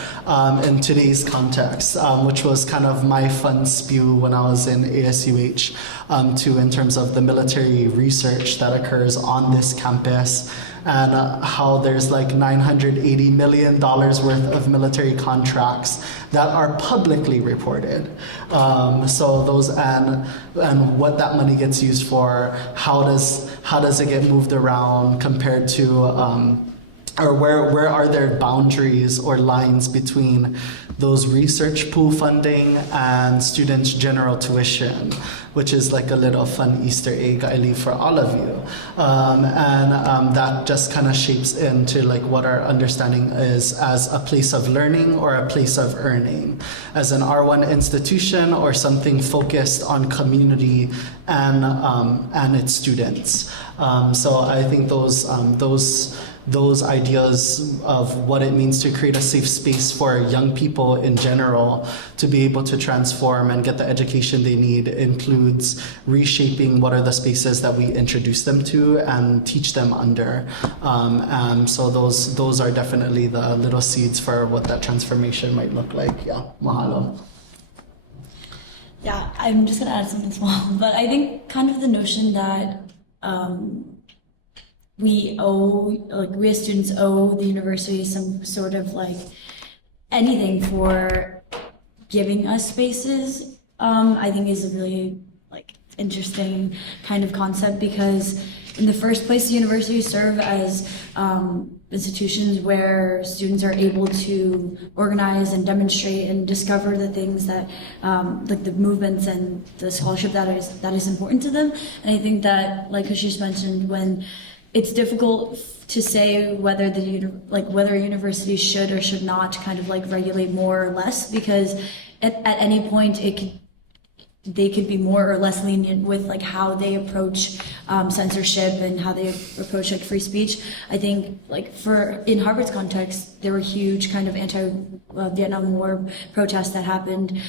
in today's context, which was kind of my fun spew when I was in ASUH, too, in terms of the military research that occurs on this campus, and how there's like $980 million worth of military contracts that are publicly reported. So those and what that money gets used for, how does it get moved around compared to or where are there boundaries or lines between those research pool funding and students' general tuition, which is like a little fun Easter egg I leave for all of you. That just kind of shapes into like what our understanding is as a place of learning or a place of earning, as an R1 institution or something focused on community and its students. So I think those ideas of what it means to create a safe space for young people in general to be able to transform and get the education they need includes reshaping what are the spaces that we introduce them to and teach them under. So those are definitely the little seeds for what that transformation might look like. Yeah, mahalo. Yeah, I'm just gonna add something small, but I think kind of the notion that we as students owe the university some sort of like anything for giving us spaces, I think is a really like interesting kind of concept, because in the first place, the universities serve as institutions where students are able to organize and demonstrate and discover the things that, like the movements and the scholarship that is important to them. And I think that, like Kashish mentioned, when it's difficult to say whether whether a university should or should not kind of like regulate more or less, because at any point they could be more or less lenient with like how they approach censorship and how they approach like free speech. I think like in Harvard's context, there were huge kind of anti-Vietnam War protests that happened.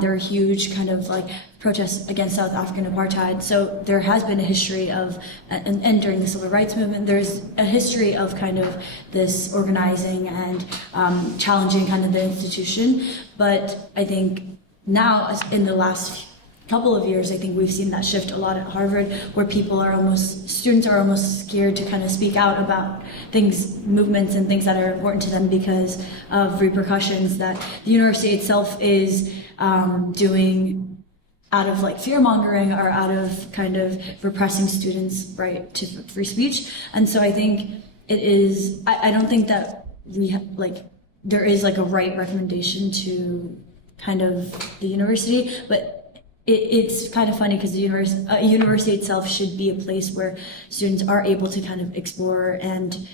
There were huge kind of like protests against South African apartheid. So there has been a history of, and during the civil rights movement, there's a history of kind of this organizing and challenging kind of the institution. But I think now, in the last couple of years, I think we've seen that shift a lot at Harvard, where students are almost scared to kind of speak out about movements and things that are important to them because of repercussions that the university itself is doing out of like fear mongering or out of kind of repressing students' right to free speech. And so I think it is, I don't think that we have there is like a right recommendation to kind of the university, but it's kind of funny because the university itself should be a place where students are able to kind of explore and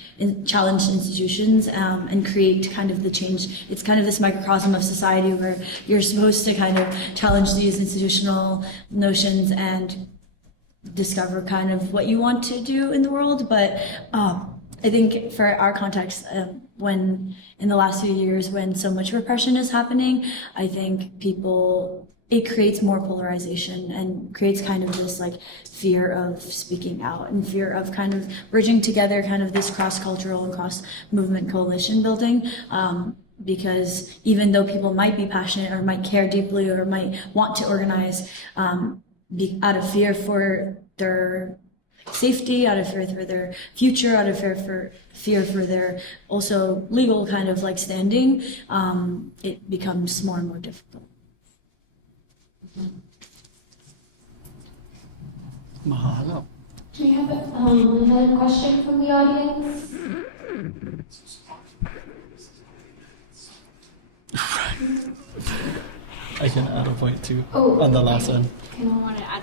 challenge institutions and create kind of the change. It's kind of this microcosm of society where you're supposed to kind of challenge these institutional notions and discover kind of what you want to do in the world. But I think for our context, when in the last few years when so much repression is happening, I think it creates more polarization and creates kind of this like fear of speaking out and fear of kind of bridging together kind of this cross-cultural and cross-movement coalition building. Because even though people might be passionate or might care deeply or might want to organize out of fear for their safety, out of fear for their future, out of fear for their also legal kind of like standing, it becomes more and more difficult. Mahalo. Do we have another question from the audience? I can add a point too Oh, on the last one. I don't want to add.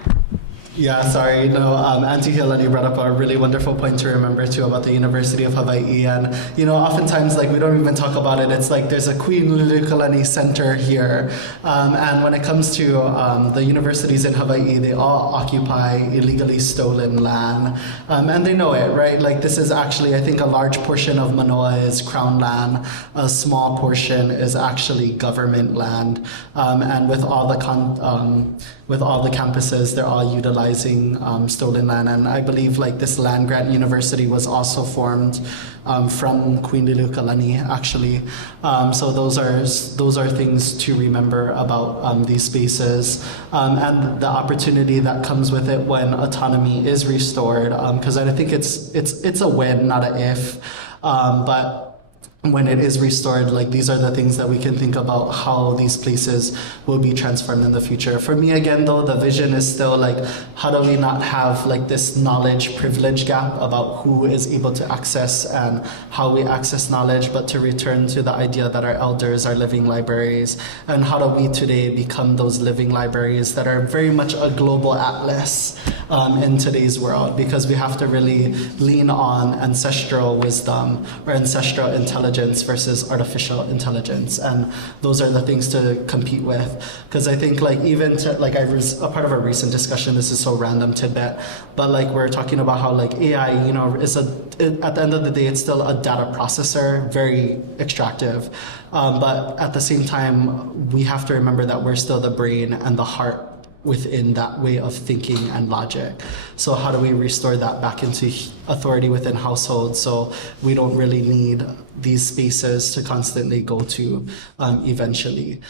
Yeah, sorry. No, Auntie Hilani brought up a really wonderful point to remember too about the University of Hawaiʻi. And, oftentimes, we don't even talk about it. It's like there's a Queen Liliuokalani Center here. And when it comes to the universities in Hawaiʻi, they all occupy illegally stolen land. And they know it, right? Like this is actually, I think a large portion of Mānoa is crown land. A small portion is actually government land. And with all the campuses, they're all utilizing stolen land, and I believe this land grant university was also formed from Queen Liliuokalani actually. So those are things to remember about these spaces and the opportunity that comes with it when autonomy is restored. Because I think it's a when, not a if, but when it is restored, these are the things that we can think about how these places will be transformed in the future. For me, again, though, the vision is still how do we not have this knowledge privilege gap about who is able to access and how we access knowledge, but to return to the idea that our elders are living libraries, and how do we today become those living libraries that are very much a global atlas in today's world, because we have to really lean on ancestral wisdom or ancestral intelligence versus artificial intelligence, and those are the things to compete with. Because I think even to I was a part of a recent discussion, this is so random tidbit, but we're talking about how AI is at the end of the day it's still a data processor, very extractive, but at the same time we have to remember that we're still the brain and the heart within that way of thinking and logic. So how do we restore that back into authority within households so we don't really need these spaces to constantly go to eventually?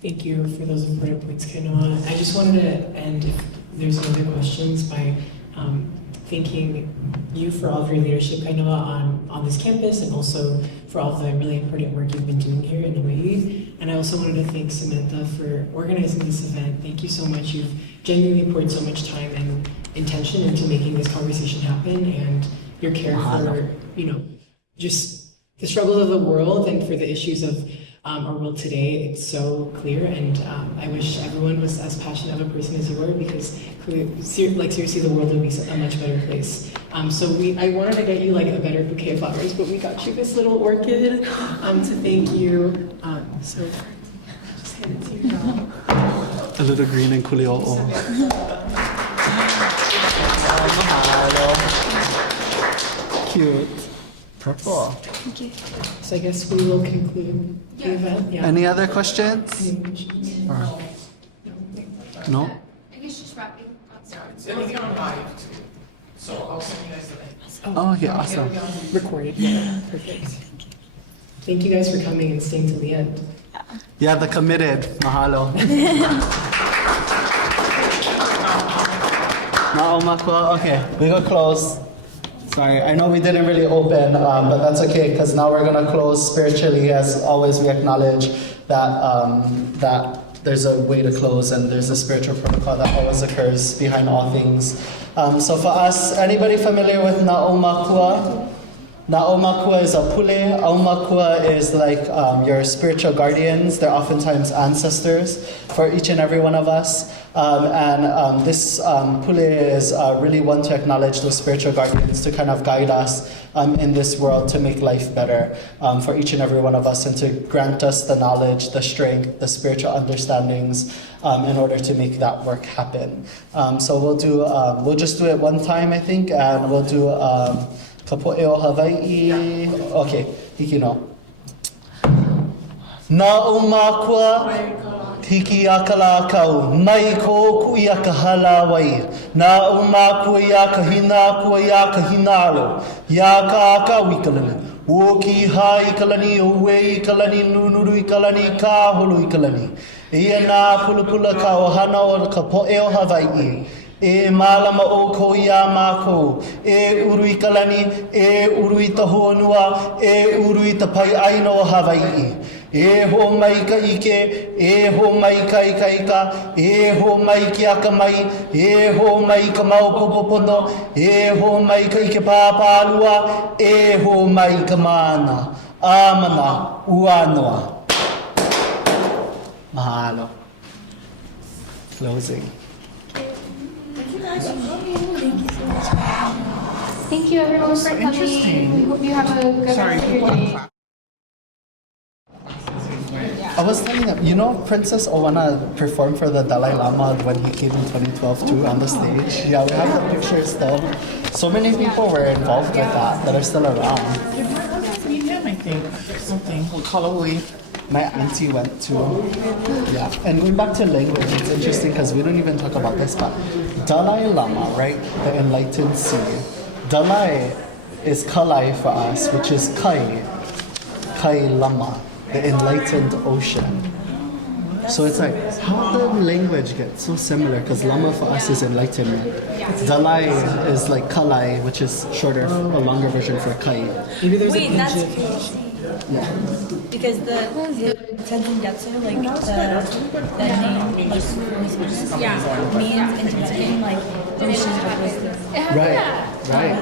Thank you for those important points, Kainoa. I just wanted to end, if there's no other questions, by thanking you for all of your leadership, Kainoa, on this campus, and also for all of the really important work you've been doing here in Hawaii. And I also wanted to thank Samantha for organizing this event. Thank you so much. You've genuinely poured so much time and intention into making this conversation happen, and your care for, just the struggles of the world and for the issues of our world today. It's so clear, and I wish everyone was as passionate of a person as you were, because seriously, the world would be a much better place. So I wanted to get you a better bouquet of flowers, but we got you this little orchid to thank you. So just hand it to you now. A little green and kuli'o'o. Cute. Purple. Thank you. So I guess we will conclude the event. Yeah. Any other questions? Or- No? I guess just wrapping up. It'll be on live too. So I'll send you guys the link. Oh, okay, awesome. Recorded. Yeah. Perfect. Thank you guys for coming and staying till the end. Yeah, the committed. Mahalo. Na'omakua. Okay, we go close. Sorry, I know we didn't really open, but that's okay because now we're gonna close spiritually. As always, we acknowledge that there's a way to close and there's a spiritual protocol that always occurs behind all things. So for us, anybody familiar with Na'omakua? Na'omakua is a pule. Aumakua is like your spiritual guardians. They're oftentimes ancestors for each and every one of us. This pule is really one to acknowledge those spiritual guardians to kind of guide us in this world to make life better for each and every one of us and to grant us the knowledge, the strength, the spiritual understandings in order to make that work happen. So we'll just do it one time, I think, and we'll do Kapo'eo Hawai'i. Okay, hiki no. Na'omakua hiki a ka lākau, mai ko kui a ka hala wai. Na'omakua ia ka hina kua ia ka hinalo, ia ka akau I ka lani. O ki hai I ka lani, o we I ka lani, nunuru I ka lani, ka holo I ka lani. Ia nā pulupula ka ohana o ka po'eo Hawai'i. E mālama o ko ia mākou, e uru I ka lani, e uru I ta honua, e uru I ta pai aino o Hawai'i. E ho mai ka ike, e ho mai ka ika, e ho mai ki aka mai, e ho mai ka mau popopono, e ho mai ka ike pāpālua, e ho mai ka mana, āmana, uanoa. Mahalo. Closing. Thank you everyone for coming. interesting. We hope you have a good Sorry, rest of your people day. I was telling them, you know, Princess Owana performed for the Dalai Lama when he came in 2012 too on the stage. Yeah, we have the picture still. So many people were involved with that are still around. Meet him, I think. Something. We'll call away. My auntie went to. Yeah, and going back to language, it's interesting because we don't even talk about this, but Dalai Lama, right? The enlightened sea. Dalai is Kalai for us, which is Kai Lama, the enlightened ocean. So it's like, how did language get so similar? Because Lama for us is enlightenment. Dalai is like Kalai, which is shorter, a longer version for Kai. Maybe there's Wait, a that's pinch crazy. Yeah. Because the Tenzin Yiga, like the name, like, means in Tibetan, like, ocean of wisdom. Right.